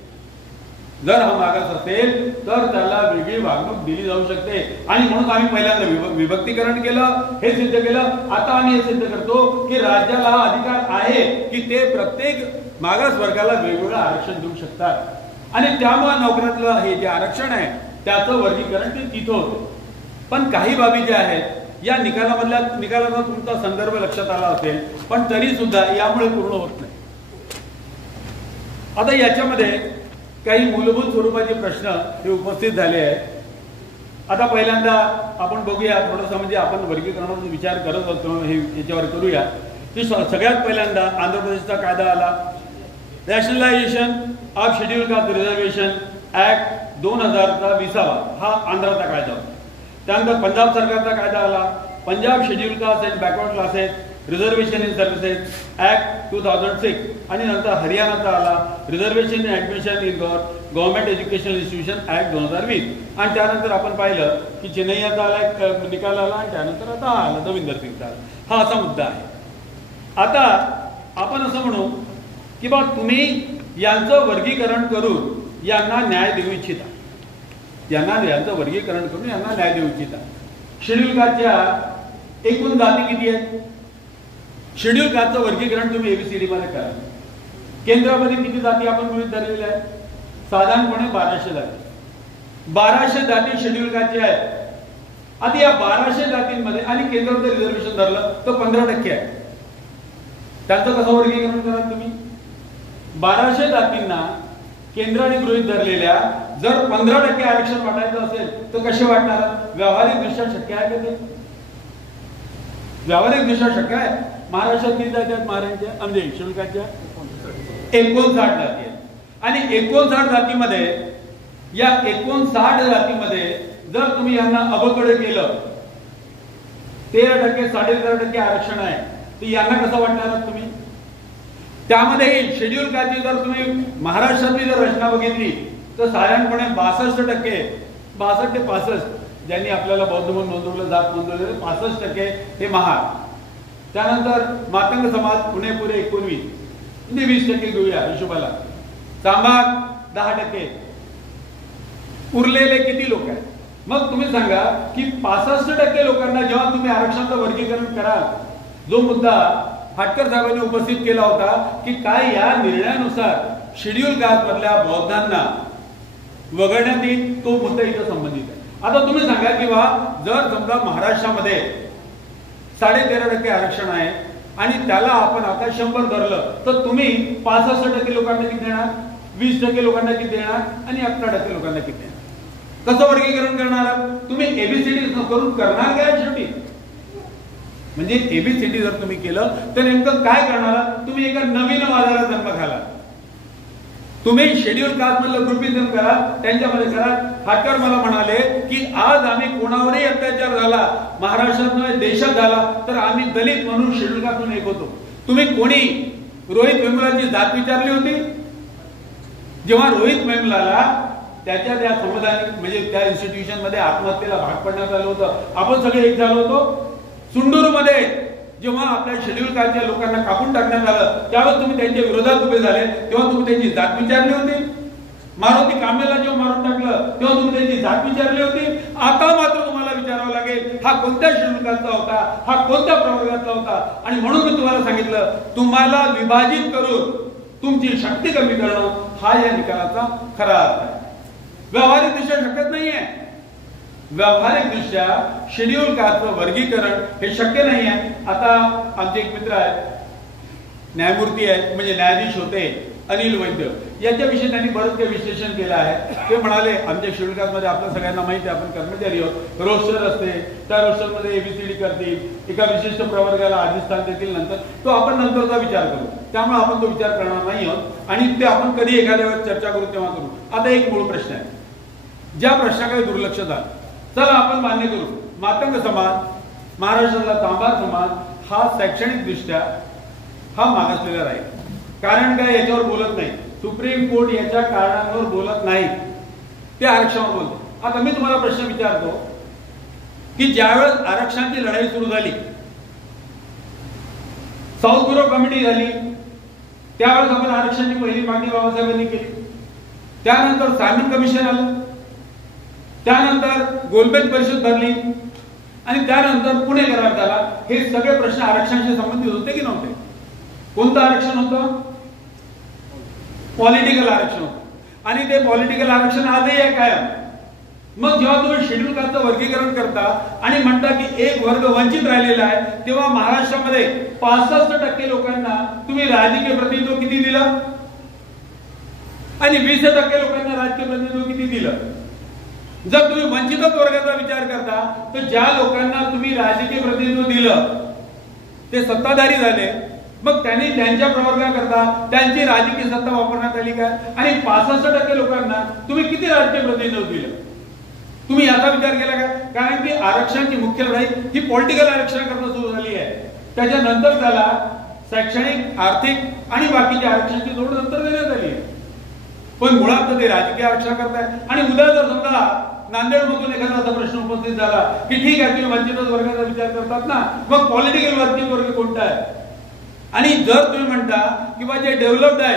तर त्याला वेगळी वागणूक दिली जाऊ शकते. आणि म्हणून आम्ही पहिल्यांदा विभक्तीकरण केलं, हे सिद्ध केलं. आता आम्ही हे सिद्ध करतो की राज्याला हा अधिकार आहे की ते प्रत्येक मागास वर्गाला वेगवेगळं आरक्षण देऊ शकतात. आणि त्यामुळे नोकऱ्यातलं हे जे आरक्षण आहे त्याचं वर्गीकरण ते तिथं होतं. पण काही बाबी ज्या आहेत या निकालाचा तुमचा संदर्भ लक्षात आला असेल, पण तरी सुद्धा यामुळे पूर्ण होत नाही. आता याच्यामध्ये काही मूलभूत स्वरूपाचे प्रश्न हे उपस्थित झाले आहेत. आता पहिल्यांदा आपण बघूया थोडंसं, म्हणजे आपण वर्गीकरणाचा विचार करत होतो हे याच्यावर करूया की सगळ्यात पहिल्यांदा आंध्र प्रदेशचा कायदा आला, rationalisation of schedule caste reservation act 2000चा 20वा, हा आंध्राचा कायदा होता. त्यानंतर पंजाब सरकारचा कायदा आला, Punjab schedule caste and backward classes reservation in services act 2006. आणि नंतर हरियाणाचा आला, reservation in admission in government educational institution act 2020. आणि त्यानंतर आपण पाहिलं की चेन्नईचा आला एक निकाल आला आणि त्यानंतर आता आला दविंदर सिंगचा. हा असा मुद्दा आहे. आता आपण असं म्हणू की बा तुम्ही यांचं वर्गीकरण करून यांना न्याय देऊ इच्छिता, यांचं वर्गीकरण करून यांना न्याय देऊ इच्छिता. शेड्यूल कास्टच्या एकूण जाती किती आहेत? शेड्यूल कास्टचं वर्गीकरण तुम्ही एबीसीडी मध्ये करा. केंद्रामध्ये किती जाती आपण गृहीत धरलेल्या आहेत? साधारणपणे 1200 जाती. 1200 जाती शेड्यूल कास्टच्या आहेत. आता या 1200 जातींमध्ये आणि केंद्रामध्ये रिझर्वेशन धरलं तर 15% आहे. त्यांचं कसं वर्गीकरण करा तुम्ही? 1200 जातींना केंद्राने गृहीत धरलेल्या जर 15% आरक्षण वाटायचं असेल तर कसे वाटणार? व्यावहारिक दृष्ट्या शक्य आहे का ते? व्यावहारिक दृष्ट्या शक्य आहे. महाराष्ट्रात किती जाती आहेत? महाराष्ट्राच्या म्हणजे शेड्यूल कास्टच्या 59 जाती आहेत. आणि 59 जातीमध्ये या 59 जातीमध्ये जर तुम्ही यांना अबकड केलं 13%, 13.5% आरक्षण आहे, तर यांना कसं वाटणार तुम्ही? त्यामध्ये शेड्यूल कास्टची जर तुम्ही महाराष्ट्रातली जर रचना बघितली तर साधारणपणे 62%, 62 ते 65 ज्यांनी आपल्याला बौद्ध म्हणून नोंदवलं, जात नोंदवलेलं 65% हे महार. त्यानंतर मातंग समाज पुणे 19, म्हणजे 20% घेऊया हिशोबाला. चांभार 10%. उरलेले किती लोक आहेत? मग तुम्ही सांगा की 65% लोकांना जेव्हा तुम्ही आरक्षणाचं वर्गीकरण कराल जो मुद्दा फाटकर साहेबांनी उपस्थित केला होता की काय या निर्णयानुसार शेड्यूल कास्ट मधल्या बौद्धांना वगळण्यात येईल, तो मुद्दा इथं संबंधित आहे. आता तुम्ही सांगा की जर समजा महाराष्ट्रामध्ये 13.5% आरक्षण आहे आणि त्याला आपण आता 100 धरलं तर तुम्ही 65% लोकांना किती देणार, 20% लोकांना किती देणार आणि 11% लोकांना किती देणार? कसं वर्गीकरण करणार? तुम्ही एबीसीडी करून करणार काय शेवटी? म्हणजे एबीसीडी जर तुम्ही केलं तर नेमकं काय करणार? तुम्ही एका नवीन वादाला जन्म घाला. तुम्ही शेड्यूल कास्ट मधलं ग्रुपिझम करा, त्यांच्यामध्ये करा. फाटकर मला म्हणाले की आज आम्ही कोणावरही अत्याचार झाला, महाराष्ट्रात नव्हे देशात झाला, तर आम्ही दलित म्हणून शेड्यूल कास्ट म्हणून एक होतो. तुम्ही कोणी रोहित वेमुलाची जात विचारली होती? जेव्हा रोहित वेमुलाला त्याच्या त्या समुदाय म्हणजे त्या इन्स्टिट्यूशन मध्ये आत्महत्येला भाग पडण्यात आलं होतं, आपण सगळे एक झालो होतो. सुंडूर मध्ये जेव्हा आपल्या शेड्यूल कास्टच्या लोकांना कापून टाकण्यात आलं त्यावेळेस तुम्ही त्यांच्या विरोधात उभे झाले, तेव्हा तुम्ही त्यांची जात विचारली होती. मारुती कांबळेला जेव्हा मारून टाकलं तेव्हा तुम्ही त्यांची जात विचारली होती. आता मात्र तुम्हाला विचारावं लागेल हा कोणत्या शेड्यूल कास्टचा होता, हा कोणत्या प्रवर्गातला होता. आणि म्हणून मी तुम्हाला सांगितलं, तुम्हाला विभाजित करून तुमची शक्ती कमी करणं हा या निकालाचा खरा अर्थ आहे. व्यावहारिक दृष्ट्या शक्यच नाहीये. व्यावहारिक दृष्ट्या शेड्यूल कास्टचं वर्गीकरण हे शक्य नाही आहे. आता आमचे एक मित्र आहेत, न्यायमूर्ती आहेत, म्हणजे न्यायाधीश होते अनिल वैद्य, याच्याविषयी त्यांनी बरंच काही विश्लेषण केलं आहे. ते म्हणाले आमच्या शेड्यूल कास्टमध्ये आपल्या सगळ्यांना माहिती आहे, आपण कर्मचारी आहोत, रोस्टर असते, त्या रोस्टरमध्ये एबीसीडी करतील, एका विशिष्ट प्रवर्गाला आधी स्थान देतील, नंतर तो आपण नंतरचा विचार करू. त्यामुळे आपण तो विचार करणार नाही आहोत आणि ते आपण कधी एखाद्या वेळेस चर्चा करू तेव्हा करू. आता एक मूळ प्रश्न आहे, ज्या प्रश्नाकडे दुर्लक्ष झालं. चला आपण मान्य करू, मातंग समाज, महाराष्ट्रातला तांबार समाज हा शैक्षणिक दृष्ट्या हा मागासलेला राहील. कारण काय याच्यावर बोलत नाही, सुप्रीम कोर्ट याच्या कारणांवर बोलत नाही, ते आरक्षणावर बोलतो. आता मी तुम्हाला प्रश्न विचारतो की ज्यावेळेस आरक्षणाची लढाई सुरू झाली, साऊथ ब्युरो कमिटी झाली, त्यावेळेस आपण आरक्षणाची पहिली मागणी बाबासाहेबांनी केली. त्यानंतर सायमन कमिशन आलं, त्यानंतर गोलमेज परिषद भरली आणि त्यानंतर पुणे करार झाला. हे सगळे प्रश्न आरक्षणाशी संबंधित होते की नव्हते? कोणतं आरक्षण होतं? पॉलिटिकल आरक्षण होतं. आणि ते पॉलिटिकल आरक्षण आजही आहे कायम. मग जेव्हा तुम्ही शेड्यूल कास्टचं वर्गीकरण करता आणि म्हणता की एक वर्ग वंचित राहिलेला आहे, तेव्हा महाराष्ट्रामध्ये 65% लोकांना तुम्ही राजकीय प्रतिनिधित्व किती दिलं आणि 20% लोकांना राजकीय प्रतिनिधित्व किती दिलं? जर तुम्ही वंचितच वर्गाचा विचार करता तर ज्या लोकांना तुम्ही राजकीय प्रतिनिधित्व दिलं ते सत्ताधारी झाले, मग त्यांनी त्यांच्या प्रवर्गाकरता त्यांची राजकीय सत्ता वापरण्यात आली काय? आणि 65% लोकांना तुम्ही किती राजकीय प्रतिनिधित्व दिलं? तुम्ही याचा विचार केला काय? कारण की आरक्षणाची मुख्य लढाई ही पॉलिटिकल आरक्षण करणं सुरू झाली आहे. त्याच्यानंतर त्याला शैक्षणिक, आर्थिक आणि बाकीच्या आरक्षणाची जोड नंतर देण्यात आली आहे. पण मुळात ते राजकीय आरक्षण करताय. आणि उद्या जर समजा नांदेड मधून एखादा असा प्रश्न उपस्थित झाला की ठीक आहे तुम्ही वंचित वर्गाचा विचार करतात ना, मग पॉलिटिकल वंचित वर्ग कोणता आहे? आणि जर तुम्ही म्हणता किंवा जे डेव्हलप्ड आहे,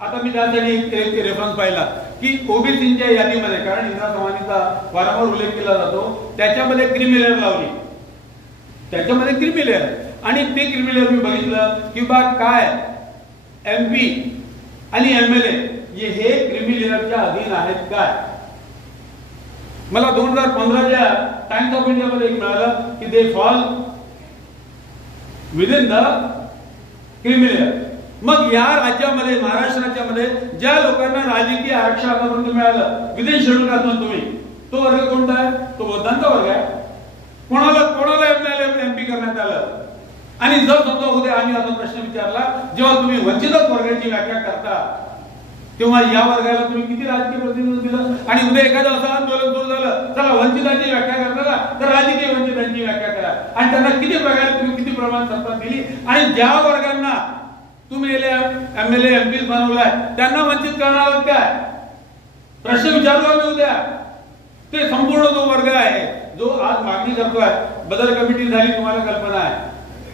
आता मी त्यासाठी एक रेफरन्स पाहिला की ओबीसीच्या यादीमध्ये, कारण इंदिरा समानीचा वारंवार उल्लेख केला जातो, त्याच्यामध्ये क्रीमी लेअर लावली, त्याच्यामध्ये क्रीमी लेअर आणि ते क्रीमी लेअर मी बघितलं की बा काय MP आणि MLA हे क्रीमी लेअरच्या अधीन आहेत काय? मला 2015च्या टाइम्स ऑफ इंडिया मध्ये एक मिळालं की they fall within the creamy layer. मग या राज्यामध्ये, महाराष्ट्र राज्यामध्ये ज्या लोकांना राजकीय आरक्षण आतापर्यंत मिळालं विदिन शेड्यूल कास्ट, तुम्ही तो वर्ग कोणता आहे? तो बौद्धांचा वर्ग आहे. कोणाला MLA MP करण्यात आलं. आणि जर समजा उद्या आम्ही असा प्रश्न विचारला, जेव्हा तुम्ही वंचित वर्गाची व्याख्या करता तेव्हा या वर्गाला तुम्ही किती राजकीय प्रतिनिधित्व दिलं? आणि उद्या एखादं असं आंदोलन सुरू झालं, चला वंचितांची व्याख्या करताना तर राजकीय वंचितांची व्याख्या करा, आणि त्यांना किती प्रकारे तुम्ही किती प्रमाणात सत्ता दिली, आणि ज्या वर्गांना तुम्ही MLA MP बनवलाय त्यांना वंचित करणार काय? प्रश्न विचारू आम्ही उद्या. ते संपूर्ण जो वर्ग आहे जो आज मागणी करतोय, बदल कमिटी झाली, तुम्हाला कल्पना आहे,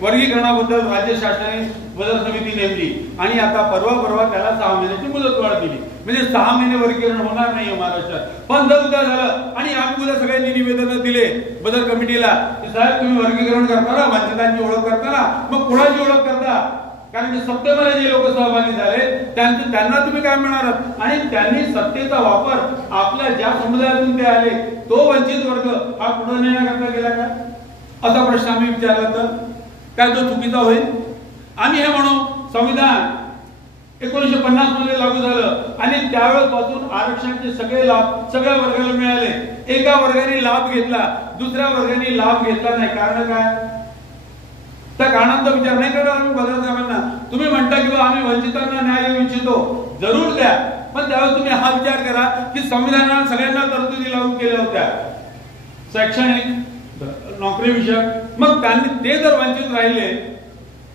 वर्गीकरणाबद्दल राज्य शासनाने बदल समिती नेमली आणि आता परवा त्याला 6 महिन्याची मुदतवाढ दिली. म्हणजे 6 महिने वर्गीकरण होणार नाही महाराष्ट्रात. पण जर उद्या झालं आणि आम्ही उद्या सगळ्यांनी निवेदन दिले बदल कमिटीला की साहेब तुम्ही वर्गीकरण करताना वंचितांची ओळख करताना मग कुणाची ओळख करता, कारण की सत्तेमध्ये जे लोक सहभागी झाले त्यांना तुम्ही काय मिळणार, आणि त्यांनी सत्तेचा वापर आपल्या ज्या समुदायातून ते आले तो वंचित वर्ग हा पुढे नेण्याकरता गेला का, असा प्रश्न आम्ही विचारला तर काय तो चुकीचा होईल? आम्ही हे म्हणू संविधान 1950 मध्ये लागू झालं आणि त्यावेळेपासून आरक्षणाचे सगळे लाभ सगळ्या वर्गाला मिळाले. एका वर्गाने लाभ घेतला, दुसऱ्या वर्गाने लाभ घेतला नाही. कारण काय? त्या कारणांचा विचार नाही करणार आम्ही बदल साहेबांना. तुम्ही म्हणता की आम्ही वंचितांना न्याय देऊ इच्छितो, जरूर द्या, पण त्यावेळेस तुम्ही हा विचार करा की संविधानाने सगळ्यांना तरतुदी लागू केल्या होत्या शैक्षणिक नोकरी विषयक, मग त्यांनी ते जर वंचित राहिले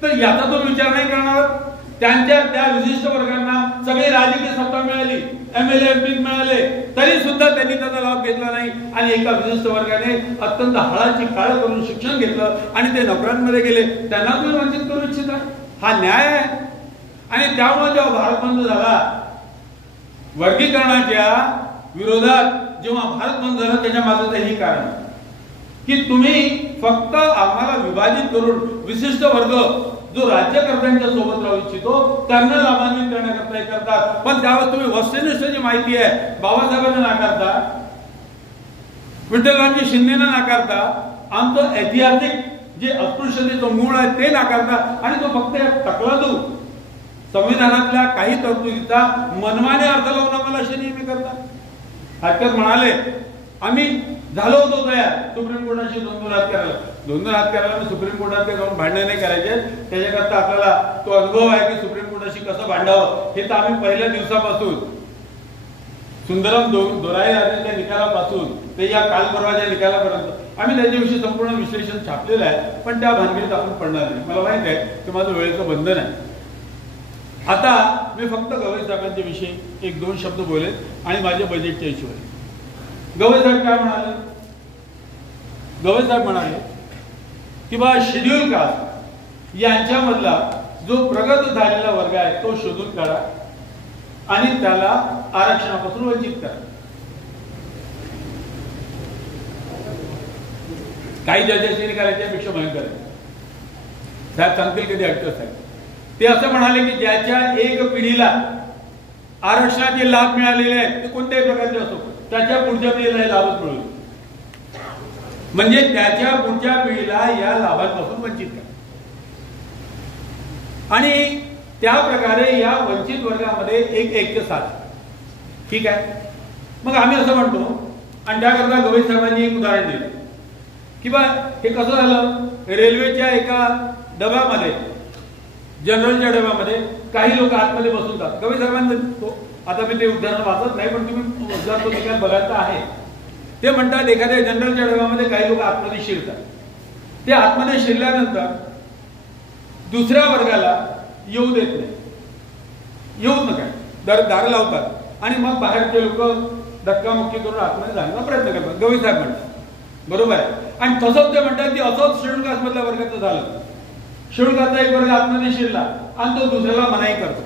तर याचा तो विचार नाही करणार. त्यांच्या त्या विशिष्ट वर्गांना सगळी राजकीय सत्ता मिळाली, MLA MP मिळाले, तरी सुद्धा त्यांनी त्याचा लाभ घेतला नाही आणि एका विशिष्ट वर्गाने अत्यंत हळाची काळ करून शिक्षण घेतलं आणि ते नोकऱ्यांमध्ये गेले, त्यांना तुम्ही वंचित करू इच्छिता? हा न्याय आहे? आणि त्यामुळे जेव्हा भारत बंद झाला, वर्गीकरणाच्या विरोधात जेव्हा भारत बंद झाला, त्याच्या मागे हे कारण की तुम्ही फक्त आम्हाला विभाजित करून विशिष्ट वर्ग जो राज्यकर्त्यांच्या सोबत राहू इच्छितो त्यांना लाभान्वित करण्याकरता करतात. पण त्यावेळेस तुम्ही वस्तुनिष्ठ जी माहिती आहे बाबासाहेबांना नाकारता, विठ्ठलरामजी शिंदेना नाकारता, आमचं ऐतिहासिक जे अस्पृश्यतेचं मूळ आहे ते नाकारता आणि तो फक्त तकलादू संविधानातल्या काही तरतुदीचा मनमाने अर्थ लावून आम्हाला असे नेहमी करता. हरकत म्हणाले आम्ही झालो होतो तयार सुप्रीम कोर्टाशी दोन हात करायला सुप्रीम कोर्टात जाऊन भांडण नाही करायचे. त्याच्याकरता आपल्याला तो अनुभव आहे की सुप्रीम कोर्टाशी कसं भांडावं हे तर आम्ही पहिल्या दिवसापासून सुंदरम दोराई राजांच्या निकालापासून ते या कालपर्वाच्या निकालापर्यंत आम्ही त्याच्याविषयी संपूर्ण विश्लेषण छापलेलं आहे. पण त्या भानगडीत आपण पडणार नाही. मला माहित आहे की माझं वेळेचं बंधन आहे. आता मी फक्त गवई साहेबांच्या विषयी 1-2 शब्द बोलेन आणि माझ्या बजेटच्या हिशोबाने. गवई साहेब काय म्हणाले? गवई साहेब म्हणाले की बा शेड्यूल कास्ट यांच्यामधला जो प्रगत झालेला वर्ग आहे तो शोधून काढा आणि त्याला आरक्षणापासून वंचित करा. काही जजेसनी करायच्यापेक्षा भयंकर आहे. साहेब सांगतील कधी ऐकतो साहेब. ते असं म्हणाले की ज्याच्या एक पिढीला आरक्षणाचे लाभ मिळालेले आहेत ते कोणत्याही प्रकारचे असो त्याच्या पुढच्या पिढीला हे लाभच मिळेल, म्हणजे त्याच्या पुढच्या पिढीला या लाभांपासून वंचित करा. आणि त्या प्रकारे या वंचित वर्गामध्ये एक ऐक्य साध. ठीक आहे. मग आम्ही असं म्हणतो आणि त्याकरता गवई साहेबांनी एक उदाहरण दिलं की बा हे कसं झालं. रेल्वेच्या एका डब्यामध्ये जनरलच्या डब्यामध्ये काही लोक आतमध्ये बसून जातात. गवई साहेबांनी आता मी ते उदाहरण वाचत नाही पण तुम्ही जर तो निकाल बघायचा आहे. ते म्हणतात एखाद्या जनरलच्या डब्यामध्ये काही लोक आतमध्ये शिरतात. ते आतमध्ये शिरल्यानंतर दुसऱ्या वर्गाला येऊ देत नाही, येऊच नका, दार लावतात आणि मग बाहेरचे लोक धक्कामुक्की करून आतमध्ये जाण्याचा प्रयत्न करतात. गवई साहेब म्हणतात बरोबर आहे. आणि तसंच ते म्हणतात की असंच शेड्यूल कास्ट मधल्या वर्गाचं झालं. शेड्यूल कास्टचा एक वर्ग आतमध्ये शिरला आणि तो दुसऱ्याला मनाई करतो.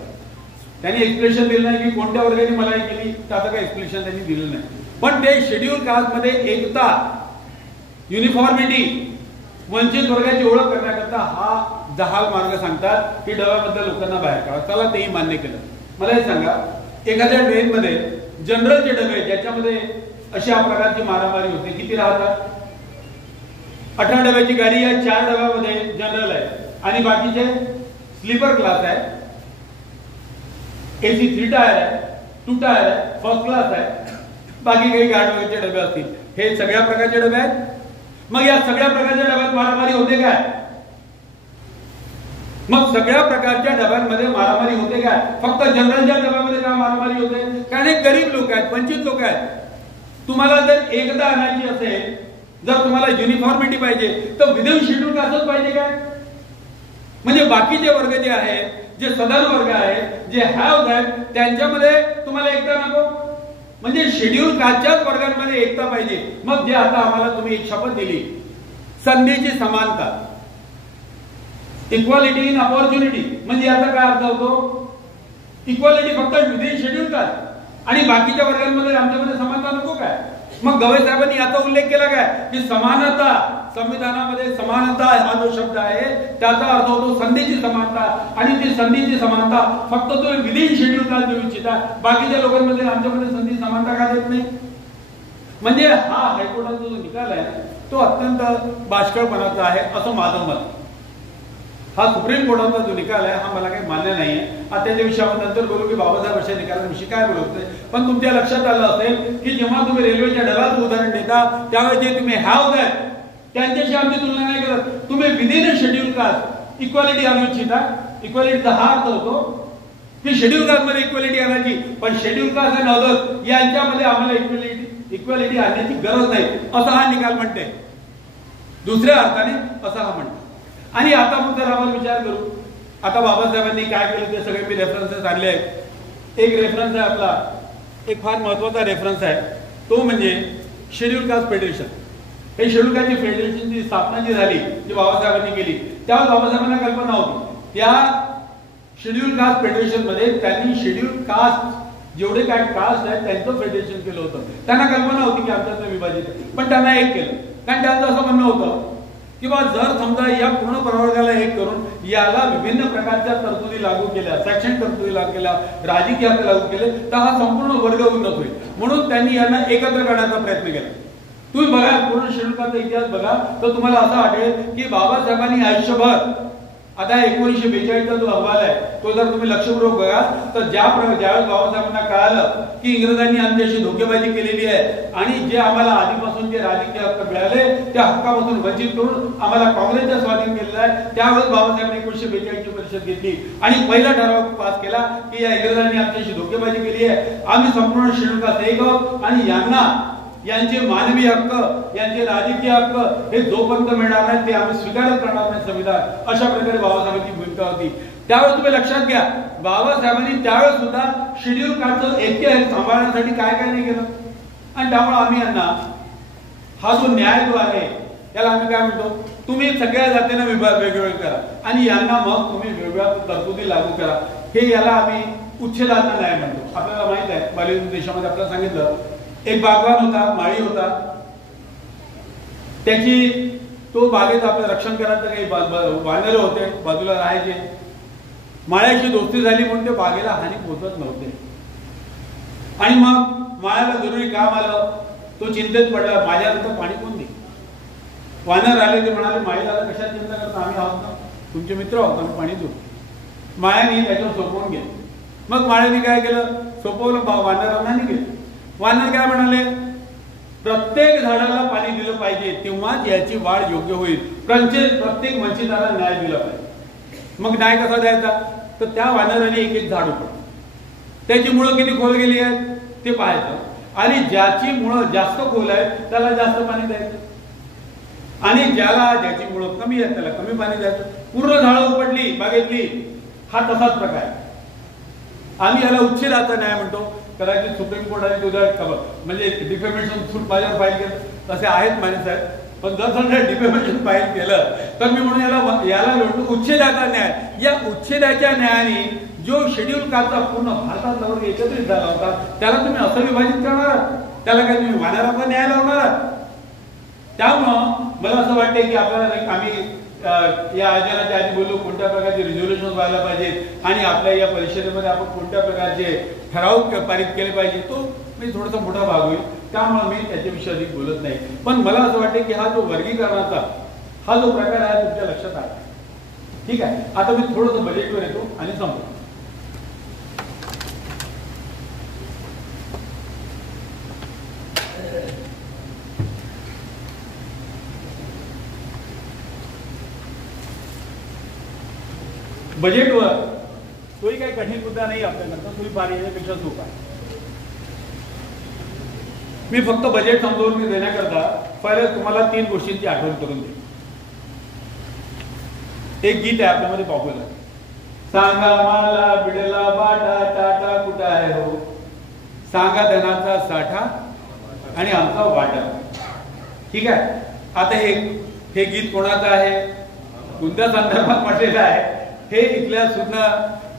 त्यांनी एक्सप्लेनेशन दिलं नाही की कोणत्या वर्गाने मनाई केली, त्याचं काही एक्सप्लेनेशन त्यांनी दिलं नाही. पण ते शेड्यूल कास्ट मध्ये एकता, युनिफॉर्मिटी, वंचित वर्गाची ओळख करण्याकरता हा जहाल मार्ग सांगतात की डब्याबद्दल लोकांना बाहेर काढा. चला तेही मान्य केलं. मला हे सांगा एखाद्या ट्रेन मध्ये जनरलचे डबे ज्याच्यामध्ये अशा प्रकारची मारामारी होते किती राहतात? 18 डब्याची गाडी आहे, 4 डब्यामध्ये जनरल आहे आणि बाकीचे स्लीपर क्लास आहे, AC 3 टायर आहे, 2 टायर आहे, फर्स्ट क्लास आहे, बाकी काही गार्ड वगैरेचे डबे असतील. हे सगळ्या प्रकारचे डबे आहेत. मग या सगळ्या प्रकारच्या डब्यात मारामारी होते काय? मग सगळ्या प्रकारच्या डब्यांमध्ये मारामारी होते काय? फक्त जनरलच्या डब्यामध्ये काय मारामारी होते? कारण हे गरीब लोक आहेत, वंचित लोक आहेत. तुम्हाला जर एकता आणायची असेल, जर तुम्हाला युनिफॉर्मिटी पाहिजे तर विदिन शेड्यूल कास्टच पाहिजे काय? म्हणजे बाकीचे वर्ग जे आहेत, जे सदन वर्ग आहेत, जे हॅव आहेत, त्यांच्यामध्ये तुम्हाला एकता नको? म्हणजे शेड्यूल कास्टच्याच वर्गांमध्ये एकता पाहिजे. मग जे आता आम्हाला तुम्ही एक शपथ दिली, संधीची समानता, इक्वालिटी इन अपॉर्च्युनिटी, म्हणजे याचा काय अर्थ होतो? इक्वालिटी फक्त विदिन शेड्यूल कास्ट. आणि बाकीच्या वर्गांमध्ये आमच्यामध्ये समानता नको काय? मग गवई साहेबांनी याचा उल्लेख केला काय की समानता, संविधानामध्ये समानता हा जो शब्द आहे त्याचा अर्थ होतो संधीची समानता, आणि ती संधीची समानता फक्त तो विदिन शेड्यूल कास्ट देऊ इच्छिता, बाकीच्या लोकांमध्ये आमच्यामध्ये संधी समानता का देत नाही? म्हणजे हा हायकोर्टाचा जो निकाल आहे तो अत्यंत बाष्कळपणाचा आहे असं माझं मत. हा सुप्रीम कोर्टाचा जो निकाल आहे हा मला काही मान्य नाहीये. त्याच्या विषयावर नंतर बोलू की बाबासाहेब अशा निकालांविषयी काय बोलतोय. पण तुमच्या लक्षात आलं असेल की जेव्हा तुम्ही रेल्वेच्या डलाचं उदाहरण देता त्यावेळी जे तुम्ही हॅव दॅट त्यांच्याशी आमची तुलना नाही करत. तुम्ही विदिन शेड्यूल कास्ट इक्वालिटी आणू इच्छिता. इक्वालिटीचा हा अर्थ होतो की शेड्यूल कास्ट मध्ये इक्वालिटी आणायची, पण शेड्यूल कास्ट आणि अदर्स यांच्यामध्ये आम्हाला इक्वालिटी आणण्याची गरज नाही असा हा निकाल म्हणते. दुसऱ्या अर्थाने असा हा म्हणतो. आणि आता मग जर आपण विचार करू, आता बाबासाहेबांनी काय केलं ते सगळे मी रेफरन्सेस आणले आहेत. एक रेफरन्स आहे आपला, एक फार महत्वाचा रेफरन्स आहे, तो म्हणजे शेड्यूल कास्ट फेडरेशन. हे शेड्यूल कास्ट फेडरेशनची स्थापना जी झाली, जी बाबासाहेबांनी केली, त्यावर बाबासाहेबांना कल्पना होती. त्या शेड्यूल कास्ट फेडरेशन मध्ये त्यांनी शेड्यूल कास्ट जेवढे काय कास्ट आहेत त्यांचं फेडरेशन केलं होतं. त्यांना कल्पना होती की आमच्यातलं विभाजित आहे, पण त्यांना एक केलं. कारण त्यांचं असं म्हणणं होतं किंवा जर समजा या पूर्ण प्रवर्गाला एक करून याला विभिन्न प्रकारच्या तरतुदी लागू केल्या, शैक्षणिक तरतुदी लागू केल्या, राजकीय हक्क लागू केले तर हा संपूर्ण वर्ग उन्नत होईल. म्हणून त्यांनी यांना एकत्र करण्याचा प्रयत्न केला. तुम्ही बघा पूर्ण शेड्यूल कास्टचा इतिहास बघा तर तुम्हाला असं आढळेल की बाबासाहेबांनी आयुष्यभर, आता 1942चा जो अहवाल आहे तो जर तुम्ही लक्षपूर्वक बघा तर ज्यावेळेस बाबासाहेबांना कळालं की इंग्रजांनी आमच्याशी धोकेबाजी केलेली आहे आणि जे आम्हाला आधीपासून जे राजकीय हक्क मिळाले त्या हक्कापासून वंचित करून आम्हाला काँग्रेसच्या स्वाधीन केलेला आहे, त्यावेळेस बाबासाहेबांनी 1942ची परिषद घेतली आणि पहिला ठराव पास केला की या इंग्रजांनी आमच्याशी धोकेबाजी केली आहे, आम्ही संपूर्ण शेड्यूल कास्ट एक आहोत आणि यांना यांचे मानवी हक्क, यांचे राजकीय हक्क हे जोपर्यंत मिळणार नाही ते आम्ही स्वीकारत करणार नाही संविधान. अशा प्रकारे बाबासाहेबांची भूमिका होती. त्यावेळेस तुम्ही लक्षात घ्या बाबासाहेबांनी त्यावेळेस सुद्धा शेड्यूल कास्टचं ऐक्य सांभाळण्यासाठी काय काय नाही केलं. आणि त्यामुळे आम्ही यांना हा जो न्याय जो आहे याला आम्ही काय म्हणतो, तुम्ही सगळ्या जातींना वेगवेगळे करा आणि यांना मग तुम्ही वेगवेगळ्या तरतुदी लागू करा. हे याला आम्ही उच्छेदाचा न्याय म्हणतो. आपल्याला माहित आहे बालीन देशामध्ये आपल्याला सांगितलं एक बागवान होता, माळी होता, त्याची तो बागेत आपलं रक्षण करायचं काही वानर होते बाजूला राहायचे. माळ्याची दोस्ती झाली म्हणून ते बागेला हानी पोहोचत नव्हते आणि मग माळ्याला जरुरी काम आलं, तो चिंतेत पडला माझ्यानंतर पाणी कोण दे. वानर आले ते म्हणाले माळीला कशात चिंता करता, आम्ही आहोत ना, तुमचे मित्र आहोत, आम्ही पाणी देऊ. माळ्याने त्याच्यावर सोपवून घेतलं. मग माळ्याने काय केलं, सोपवलं, वानरांना नाही गेलं. वानर काय म्हणाले, प्रत्येक झाडाला पाणी दिलं पाहिजे तेव्हा याची वाढ योग्य होईल, प्रत्येक वंचिताला न्याय दिला पाहिजे. मग न्याय कसा द्यायचा, तर त्या वानराने एक एक झाड उपटलं, त्याची मुळं किती खोल गेली आहेत ते पाहायचं आणि ज्याची मुळं जास्त खोल आहेत त्याला जास्त पाणी द्यायचं आणि ज्याची मुळं कमी आहेत त्याला कमी पाणी द्यायचं. पूर्ण झाडं उपटली बागेतली, हा तसाच प्रकार. आम्ही याला उच्छेदाचा न्याय म्हणतो. कदाचित सुप्रीम कोर्टाने तुझ्या म्हणजे डिफेमेशन सूट माझ्यावर फाईल केलं तसे आहेत माने साहेब, पण जर समजा डिफेमेशन फाईल केलं तर मी म्हणून याला म्हणतो उच्छेदाचा न्याय. या उच्छेदाच्या न्यायाने जो शेड्यूल कास्टचा पूर्ण भारतातला वर्ग एकत्रित झाला होता त्याला तुम्ही असं विभाजित करणार, त्याला काय तुम्ही वानराचा न्याय लावणार. त्यामुळं मला असं वाटतं की आपल्याला आम्ही या आयोजनाच्या आधी बोललो कोणत्या प्रकारचे रिझोल्युशन व्हायला पाहिजेत आणि आपल्या या परिषदेमध्ये आपण कोणत्या प्रकारचे ठराव पारित केले पाहिजे, तो मी थोडासा मोठा भाग होईल, त्यामुळे मी त्याच्याविषयी अधिक बोलत नाही. पण मला असं वाटतं की हा जो वर्गीकरणाचा हा जो प्रकार आहे तुमच्या लक्षात आला. ठीक आहे, आता मी थोडंसं बजेटवर येतो आणि संपतो. बजेटवर तोही काही कठीण मुद्दा नाही आपल्याला, तुम्ही पाणी येण्यापेक्षा सोपा आहे. मी फक्त बजेट समजावून देण्याकरता पहिले तुम्हाला 3 गोष्टींची आठवण करून देईन. एक गीत आहे आपल्यामध्ये पॉप्युलर, सांगा मला बिडला बाटा टाटा कुठं आहे हो, सांगा धनाचा साठा आणि आमचा वाटा. ठीक आहे, आता हे गीत कोणाचं आहे, कोणत्या संदर्भात म्हटलेलं आहे हे इथल्या सुद्धा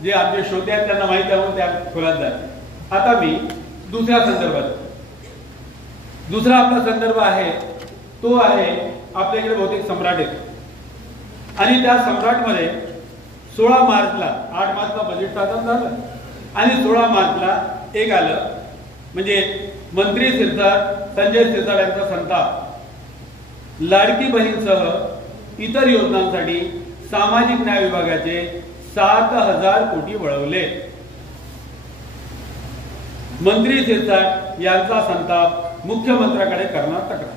जे आमचे श्रोते आहेत त्यांना माहिती आहे, त्या खोलात जाते. आता मी दुसऱ्या संदर्भात. दुसरा आपला संदर्भ आहे तो आहे आपल्याकडे बहुतेक सम्राट आहेत आणि त्या सम्राटमध्ये 16 मार्चला 8 मार्चला बजेट सादर झालं आणि 16 मार्चला एक आलं म्हणजे मंत्री शिरसाट संजय शिरसाट यांचा संताप. लाडकी बहीणसह इतर योजनांसाठी सामाजिक न्याय विभागाचे 7,000 कोटी वळवले. मंत्री शिरसाट यांचा संताप मुख्यमंत्र्याकडे करणार तक्रार.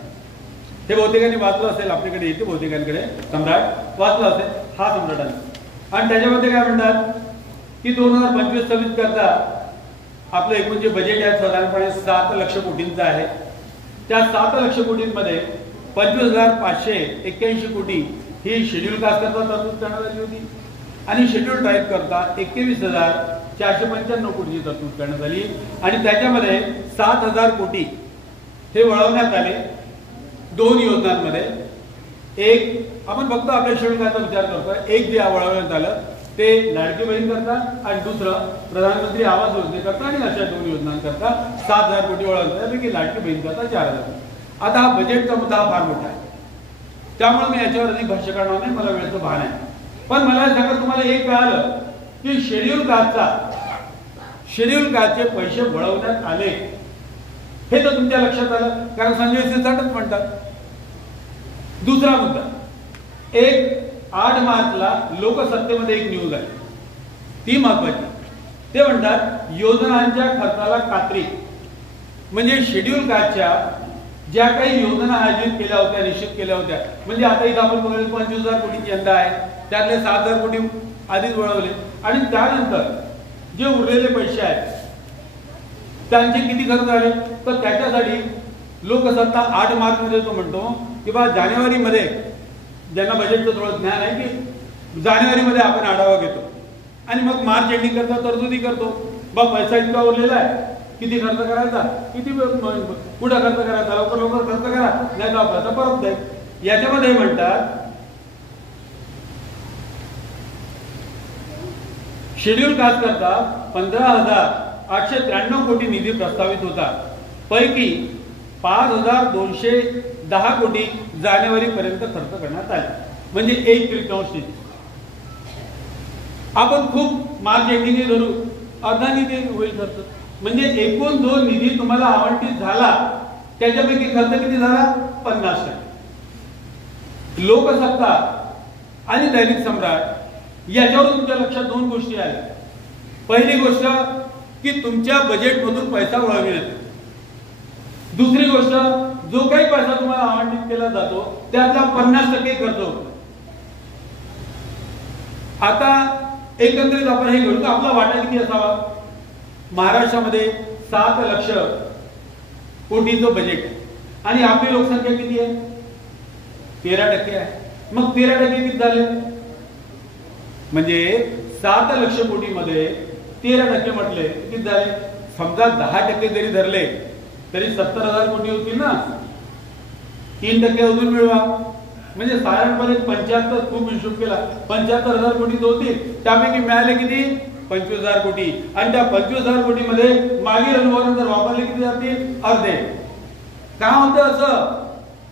हे बहुतेकांनी वाचलं असेल, आपल्याकडे येते बहुतेकांकडे सम्राट वाचलं असेल हा सम्राटांनी. आणि त्याच्यामध्ये काय म्हणतात की 2025-26 करता आपलं एकूण जे बजेट आहे साधारणपणे 7 लक्ष कोटींचं आहे. त्या 7 लक्ष कोटींमध्ये 25,581 कोटी ही शेड्यूल कास्ट करता तरतूद करण्यात आली होती आणि शेड्यूल ट्राईब करता 21,495 कोटीची तरतूद करण्यात आली आणि त्याच्यामध्ये 7,000 कोटी हे वळवण्यात आले 2 योजनांमध्ये. एक आपण फक्त आपल्या शेड्यूल कास्टचा विचार करतोय. एक जे वळवण्यात आलं ते लाडकी बहीण करता आणि दुसरं प्रधानमंत्री आवास योजनेकरता आणि अशा 2 योजनांकरता 7,000 कोटी वळवण्यात. त्यापैकी लाडकी बहीण करता 4,000. आता हा बजेटचा मुद्दा फार मोठा आहे त्यामुळे मी याच्यावर अधिक भाष्य करणार नाही, मला वेळेचं भान आहे. पण मला सांगा तुम्हाला एक कळालं की शेड्यूल कास्टचे पैसे वळवण्यात आले हे तर तुमच्या लक्षात आलं कारण संजय शिरसाटच म्हणतात. दुसरा मुद्दा, एक 8 मार्चला लोकसत्तेमध्ये एक न्यूज आहे ती महत्वाची. ते म्हणतात योजनांच्या खर्चाला खात्री म्हणजे शेड्यूल कास्टच्या ज्या काही योजना आयोजित केल्या होत्या निश्चित केल्या होत्या म्हणजे आता इथं आपण बघितलं 25,000 कोटीची यंदा आहे त्यातले 7,000 कोटी आधीच वळवले आणि त्यानंतर जे उरलेले पैसे आहेत त्यांचे किती खर्च झाले तर त्याच्यासाठी लोकसत्ता 8 मार्च मध्ये तो म्हणतो की बा जानेवारीमध्ये ज्यांना बजेटचं थोडं ज्ञान आहे की जानेवारीमध्ये आपण आढावा घेतो आणि मग मार्च एंडिंग करता तरतुदी करतो. बा पैसा इतका उरलेला आहे किती खर्च करायचा किती कुठं खर्च करायचा लवकर खर्च करा नाही तर पैसा परत जाईल. याच्यामध्ये म्हणतात शेड्यूल कास्ट करता 15,893 कोटी निधी प्रस्तावित होता पैकी 5,210 कोटी जानेवारी पर्यंत खर्च करण्यात आले म्हणजे 1/3. आपण खूप मार्च एंडिंग धरू अर्धा निधी होईल खर्च म्हणजे एकूण जो निधी तुम्हाला आवंटित झाला त्याच्यापैकी खर्च किती झाला 50%. लोकसत्ता आणि दैनिक सम्राट याच्यावर तुमच्या लक्षात 2 गोष्टी आल्या. पहिली गोष्ट की तुमच्या बजेटमधून पैसा वळविण्यात येतो. दुसरी गोष्ट जो काही पैसा तुम्हाला आवंटित केला जातो त्यातला 50% खर्च होतो. आता एकंदरीत आपण हे घेऊ आपला वाटा किती असावा. महाराष्ट्रामध्ये 7 लक्ष कोटीचं बजेट आहे आणि आपली लोकसंख्या किती आहे 13% आहे. मग 13% किती झाले म्हणजे 7 लक्ष कोटीमध्ये 13% म्हटले किती झाले. समजा 10% जरी धरले तरी 70,000 कोटी होतील ना. 3% अजून मिळवा म्हणजे साधारणपणे 75 खूप हिशोब केला 75,000 कोटी होतील. त्यापैकी मिळाले किती 25,000 कोटी आणि त्या 25,000 कोटीमध्ये मागील अनुदान जर वापरले किती जातील अर्धे. का होतं असं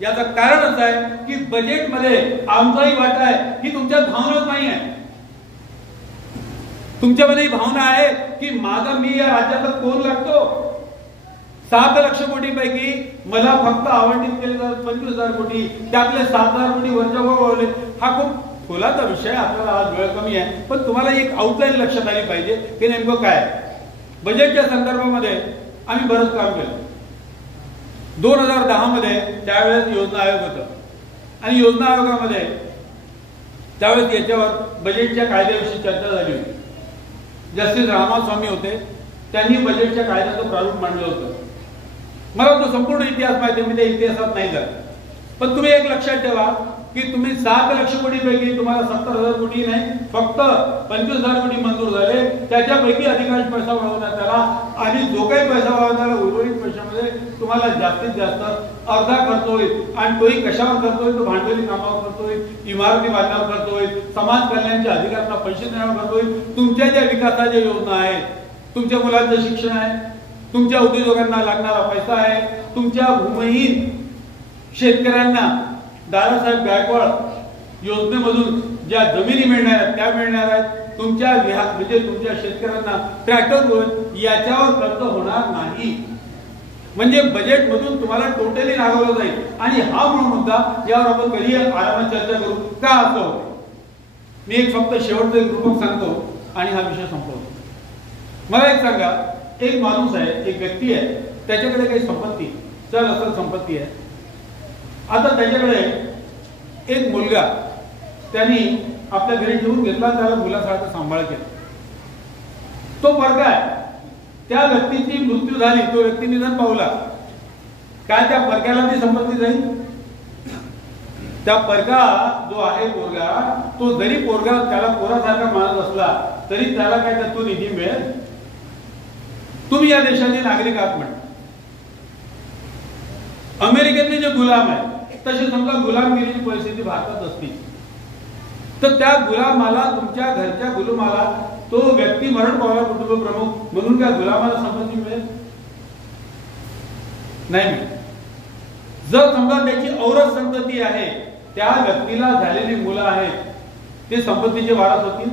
याचं कारण असं आहे की बजेटमध्ये आमचाही वाटा आहे ही तुमच्यात भावनाच नाही आहे. तुमच्यामध्ये भावना आहे की माझा मी या राज्याचा कोण लागतो. 7 लक्ष कोटी पैकी मला फक्त आवंटित केले 25,000 कोटी त्यातले 7,000 कोटी वरच्या वर वळवले. हा खूप खोलाचा विषय आपल्याला आज वेळ कमी आहे पण तुम्हाला एक आउटलाईन लक्षात आली पाहिजे की नेमकं काय. बजेटच्या संदर्भामध्ये आम्ही बरंच काम केलं. 2010 मध्ये त्यावेळेस योजना आयोग होतं आणि योजना आयोगामध्ये त्यावेळेस याच्यावर बजेटच्या कायद्याविषयी चर्चा झाली होती. जस्टिस रामास्वामी होते त्यांनी बजेटच्या कायद्याचं प्रारूप मांडलं होतं. मला तो संपूर्ण इतिहास माहिती मी त्या इतिहासात नाही जात पण तुम्ही एक लक्षात ठेवा की तुम्ही 7 लक्ष कोटी पैकी तुम्हाला 70,000 कोटी नाही फक्त 25,000 कोटी मंजूर झाले त्याच्यापैकी अधिकांश पैसा वळवण्यात आला आणि जो काही पैसा वळवण्यात आला उर्वरित पैशामध्ये तुम्हाला जास्तीत जास्त अर्धा खर्च होईल आणि तोही कशावर खर्च होईल तो भांडवली कामावर खर्च होईल इमारती बांधण्यावर खर्च होईल समाज कल्याणच्या अधिकाऱ्यांना पैसे देण्यावर खर्च होईल. तुमच्या ज्या विकासाच्या योजना आहेत तुमच्या मुलांचं शिक्षण आहे तुमच्या उद्योजकांना लागणारा पैसा आहे, तुमच्या भूमिहीन शेतकऱ्यांना दादासाहेब गायकवाड योजनेमधून ज्या जमिनी मिळणार आहेत त्या मिळणार आहेत, तुमच्या म्हणजे तुमच्या शेतकऱ्यांना ट्रॅक्टर याच्यावर खर्च होणार नाही. म्हणजे बजेट मधून तुम्हाला टोटली नागवलं जाईल. आणि हा मूळ मुद्दा यावर आपण कधी आरामात चर्चा करू का असं होतं. मी एक फक्त शेवटचं एक रूपक सांगतो आणि हा विषय संपवतो. मला एक सांगा, एक माणूस आहे, एक व्यक्ती आहे, त्याच्याकडे काही संपत्ती चल असल संपत्ती आहे. आता त्याच्याकडे एक मुलगा त्यांनी आपल्या घरी ठेवून घेतला, त्याला मुलासारखं सांभाळ केला. तो परका आहे, त्या व्यक्तीची मृत्यू झाली, तो व्यक्ती निधन पावला, काय त्या परक्याला ती संपत्ती जाईल? त्या परका जो आहे पोरगा, तो जरी पोरगा त्याला पोरासारखा मानत असला तरी त्याला काय त्यातून निधी मिळेल? तुम्ही या देशाचे नागरिक आहात म्हणता. अमेरिकेतले जे गुलाम आहे तसे समजा गुलामगिरीची परिस्थिती भारतात असती तर त्या गुलामाला, तुमच्या घरच्या गुलामाला, तो व्यक्ती मरण पावला कुटुंब प्रमुख म्हणून काय गुलामाला संपत्ती मिळेल? नाही. जर समजा त्याची औरस संतती आहे, त्या व्यक्तीला झालेली मुलं आहेत, ते संपत्तीचे वारस होतील?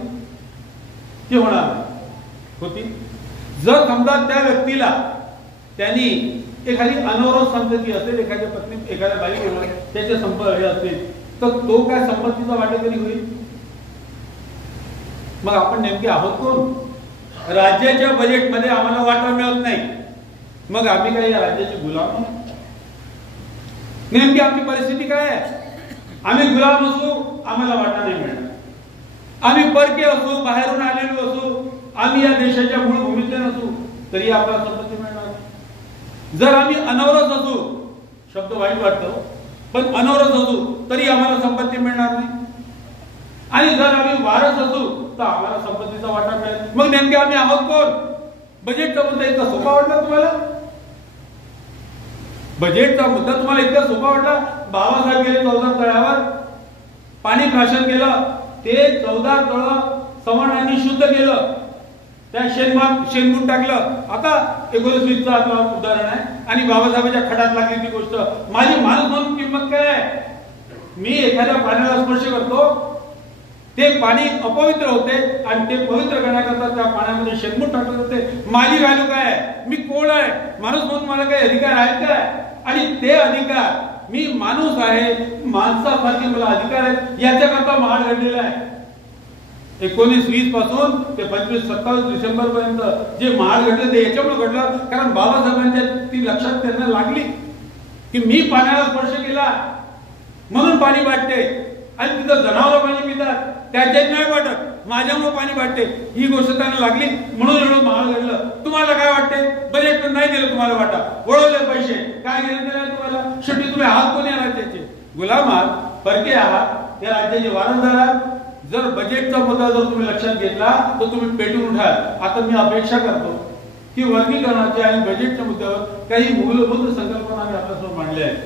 ते होणार होतील. जर समजा त्या व्यक्तीला त्यांनी एखादी अनौरस संतती असेल, एखाद्या पत्नी एखाद्या बाईबरोबर त्याचे संपर्क असतील, तर तो काय संपत्तीचा वाटेकरी होईल? मग आपण नेमके आहोत कोण? राज्याच्या बजेटमध्ये आम्हाला वाटा मिळत नाही, मग आम्ही काय या राज्याचे गुलाम? नेमकी आमची परिस्थिती काय आहे? आम्ही गुलाम असू, आम्हाला वाटा नाही मिळणार. आम्ही परके असू, बाहेरून आलेलो असू, आम्ही या देशाच्या मूळ भूमीतले नसू, तरी आपल्याला संपत्ती मिळणार नाही. जर आम्ही अनौरस असू, शब्द वाईट वाटतो, पण अनौरस असू तरी आम्हाला संपत्ती मिळणार नाही. आणि जर आम्ही वारस असू तर आम्हाला संपत्तीचा वाटा मिळेल. मग नेमके आम्ही आहोत कोण? बजेटचा मुद्दा इतका सोपा वाटला तुम्हाला? बजेटचा मुद्दा तुम्हाला इतका सोपा वाटला? बाबासाहेब गेले 14 तळ्यावर पाणी प्राशन केलं, ते 14 तळ सवणांनी शुद्ध केलं, त्या शेणगुण टाकलं. आता 1920चं आपलं उदाहरण आहे आणि बाबासाहेबांच्या खडात लागली ती गोष्ट. माझी माणूस म्हणून किंमत काय आहे? मी एखाद्या पाण्याला स्पर्श करतो, ते पाणी अपवित्र होते आणि ते पवित्र करण्याकरता त्या पाण्यामध्ये शेणगुण टाकले जाते. माझी व्हॅल्यू काय आहे? मी कोण आहे? माणूस म्हणून मला काही अधिकार आहेत काय? आणि ते अधिकार, मी माणूस आहे, माणसासारखे मला अधिकार आहेत, याच्याकरता महाड घडलेला आहे. 1920 पासून ते 25-27 डिसेंबर पर्यंत जे महाड घडलं ते याच्यामुळे घडलं कारण बाबासाहेबांच्या ती लक्षात त्यांना लागली की मी पाण्याला स्पर्श केला म्हणून पाणी वाटते. आणि तिथं जनावर पाणी पितात, त्याच्यात नाही वाटत, माझ्यामुळे पाणी वाटते, ही गोष्ट त्यांना लागली म्हणून एवढं महाग घडलं. तुम्हाला काय वाटते? बजेट पण नाही दिलं तुम्हाला वाटा, वळवले पैसे, काय घेणं देणार तुम्हाला? शेवटी तुम्ही आहात कोणी? राज्याचे गुलाम आहात, परके आहात, या राज्याचे वारसदार आहात. जर बजेटचा मुद्दा जर तुम्ही लक्षात घेतला तर तुम्ही पेटून उठाल. आता मी अपेक्षा करतो की वर्गीकरणाच्या आणि बजेटच्या मुद्द्यावर काही मूलभूत संकल्पना आम्ही आपल्यासमोर मांडल्या आहेत.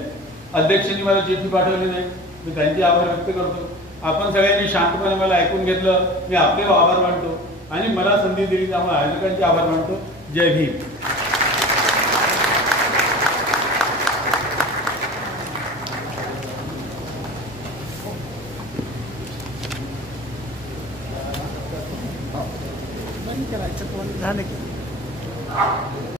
अध्यक्षांनी मला चिठ्ठी पाठवली नाही, मी त्यांचे आभार व्यक्त करतो. आपण सगळ्यांनी शांतपणे मला ऐकून घेतलं, मी आपले आभार मानतो आणि मला संधी दिली त्यामुळे आयोजकांचे आभार मानतो. जय भीम. करायचं झालं की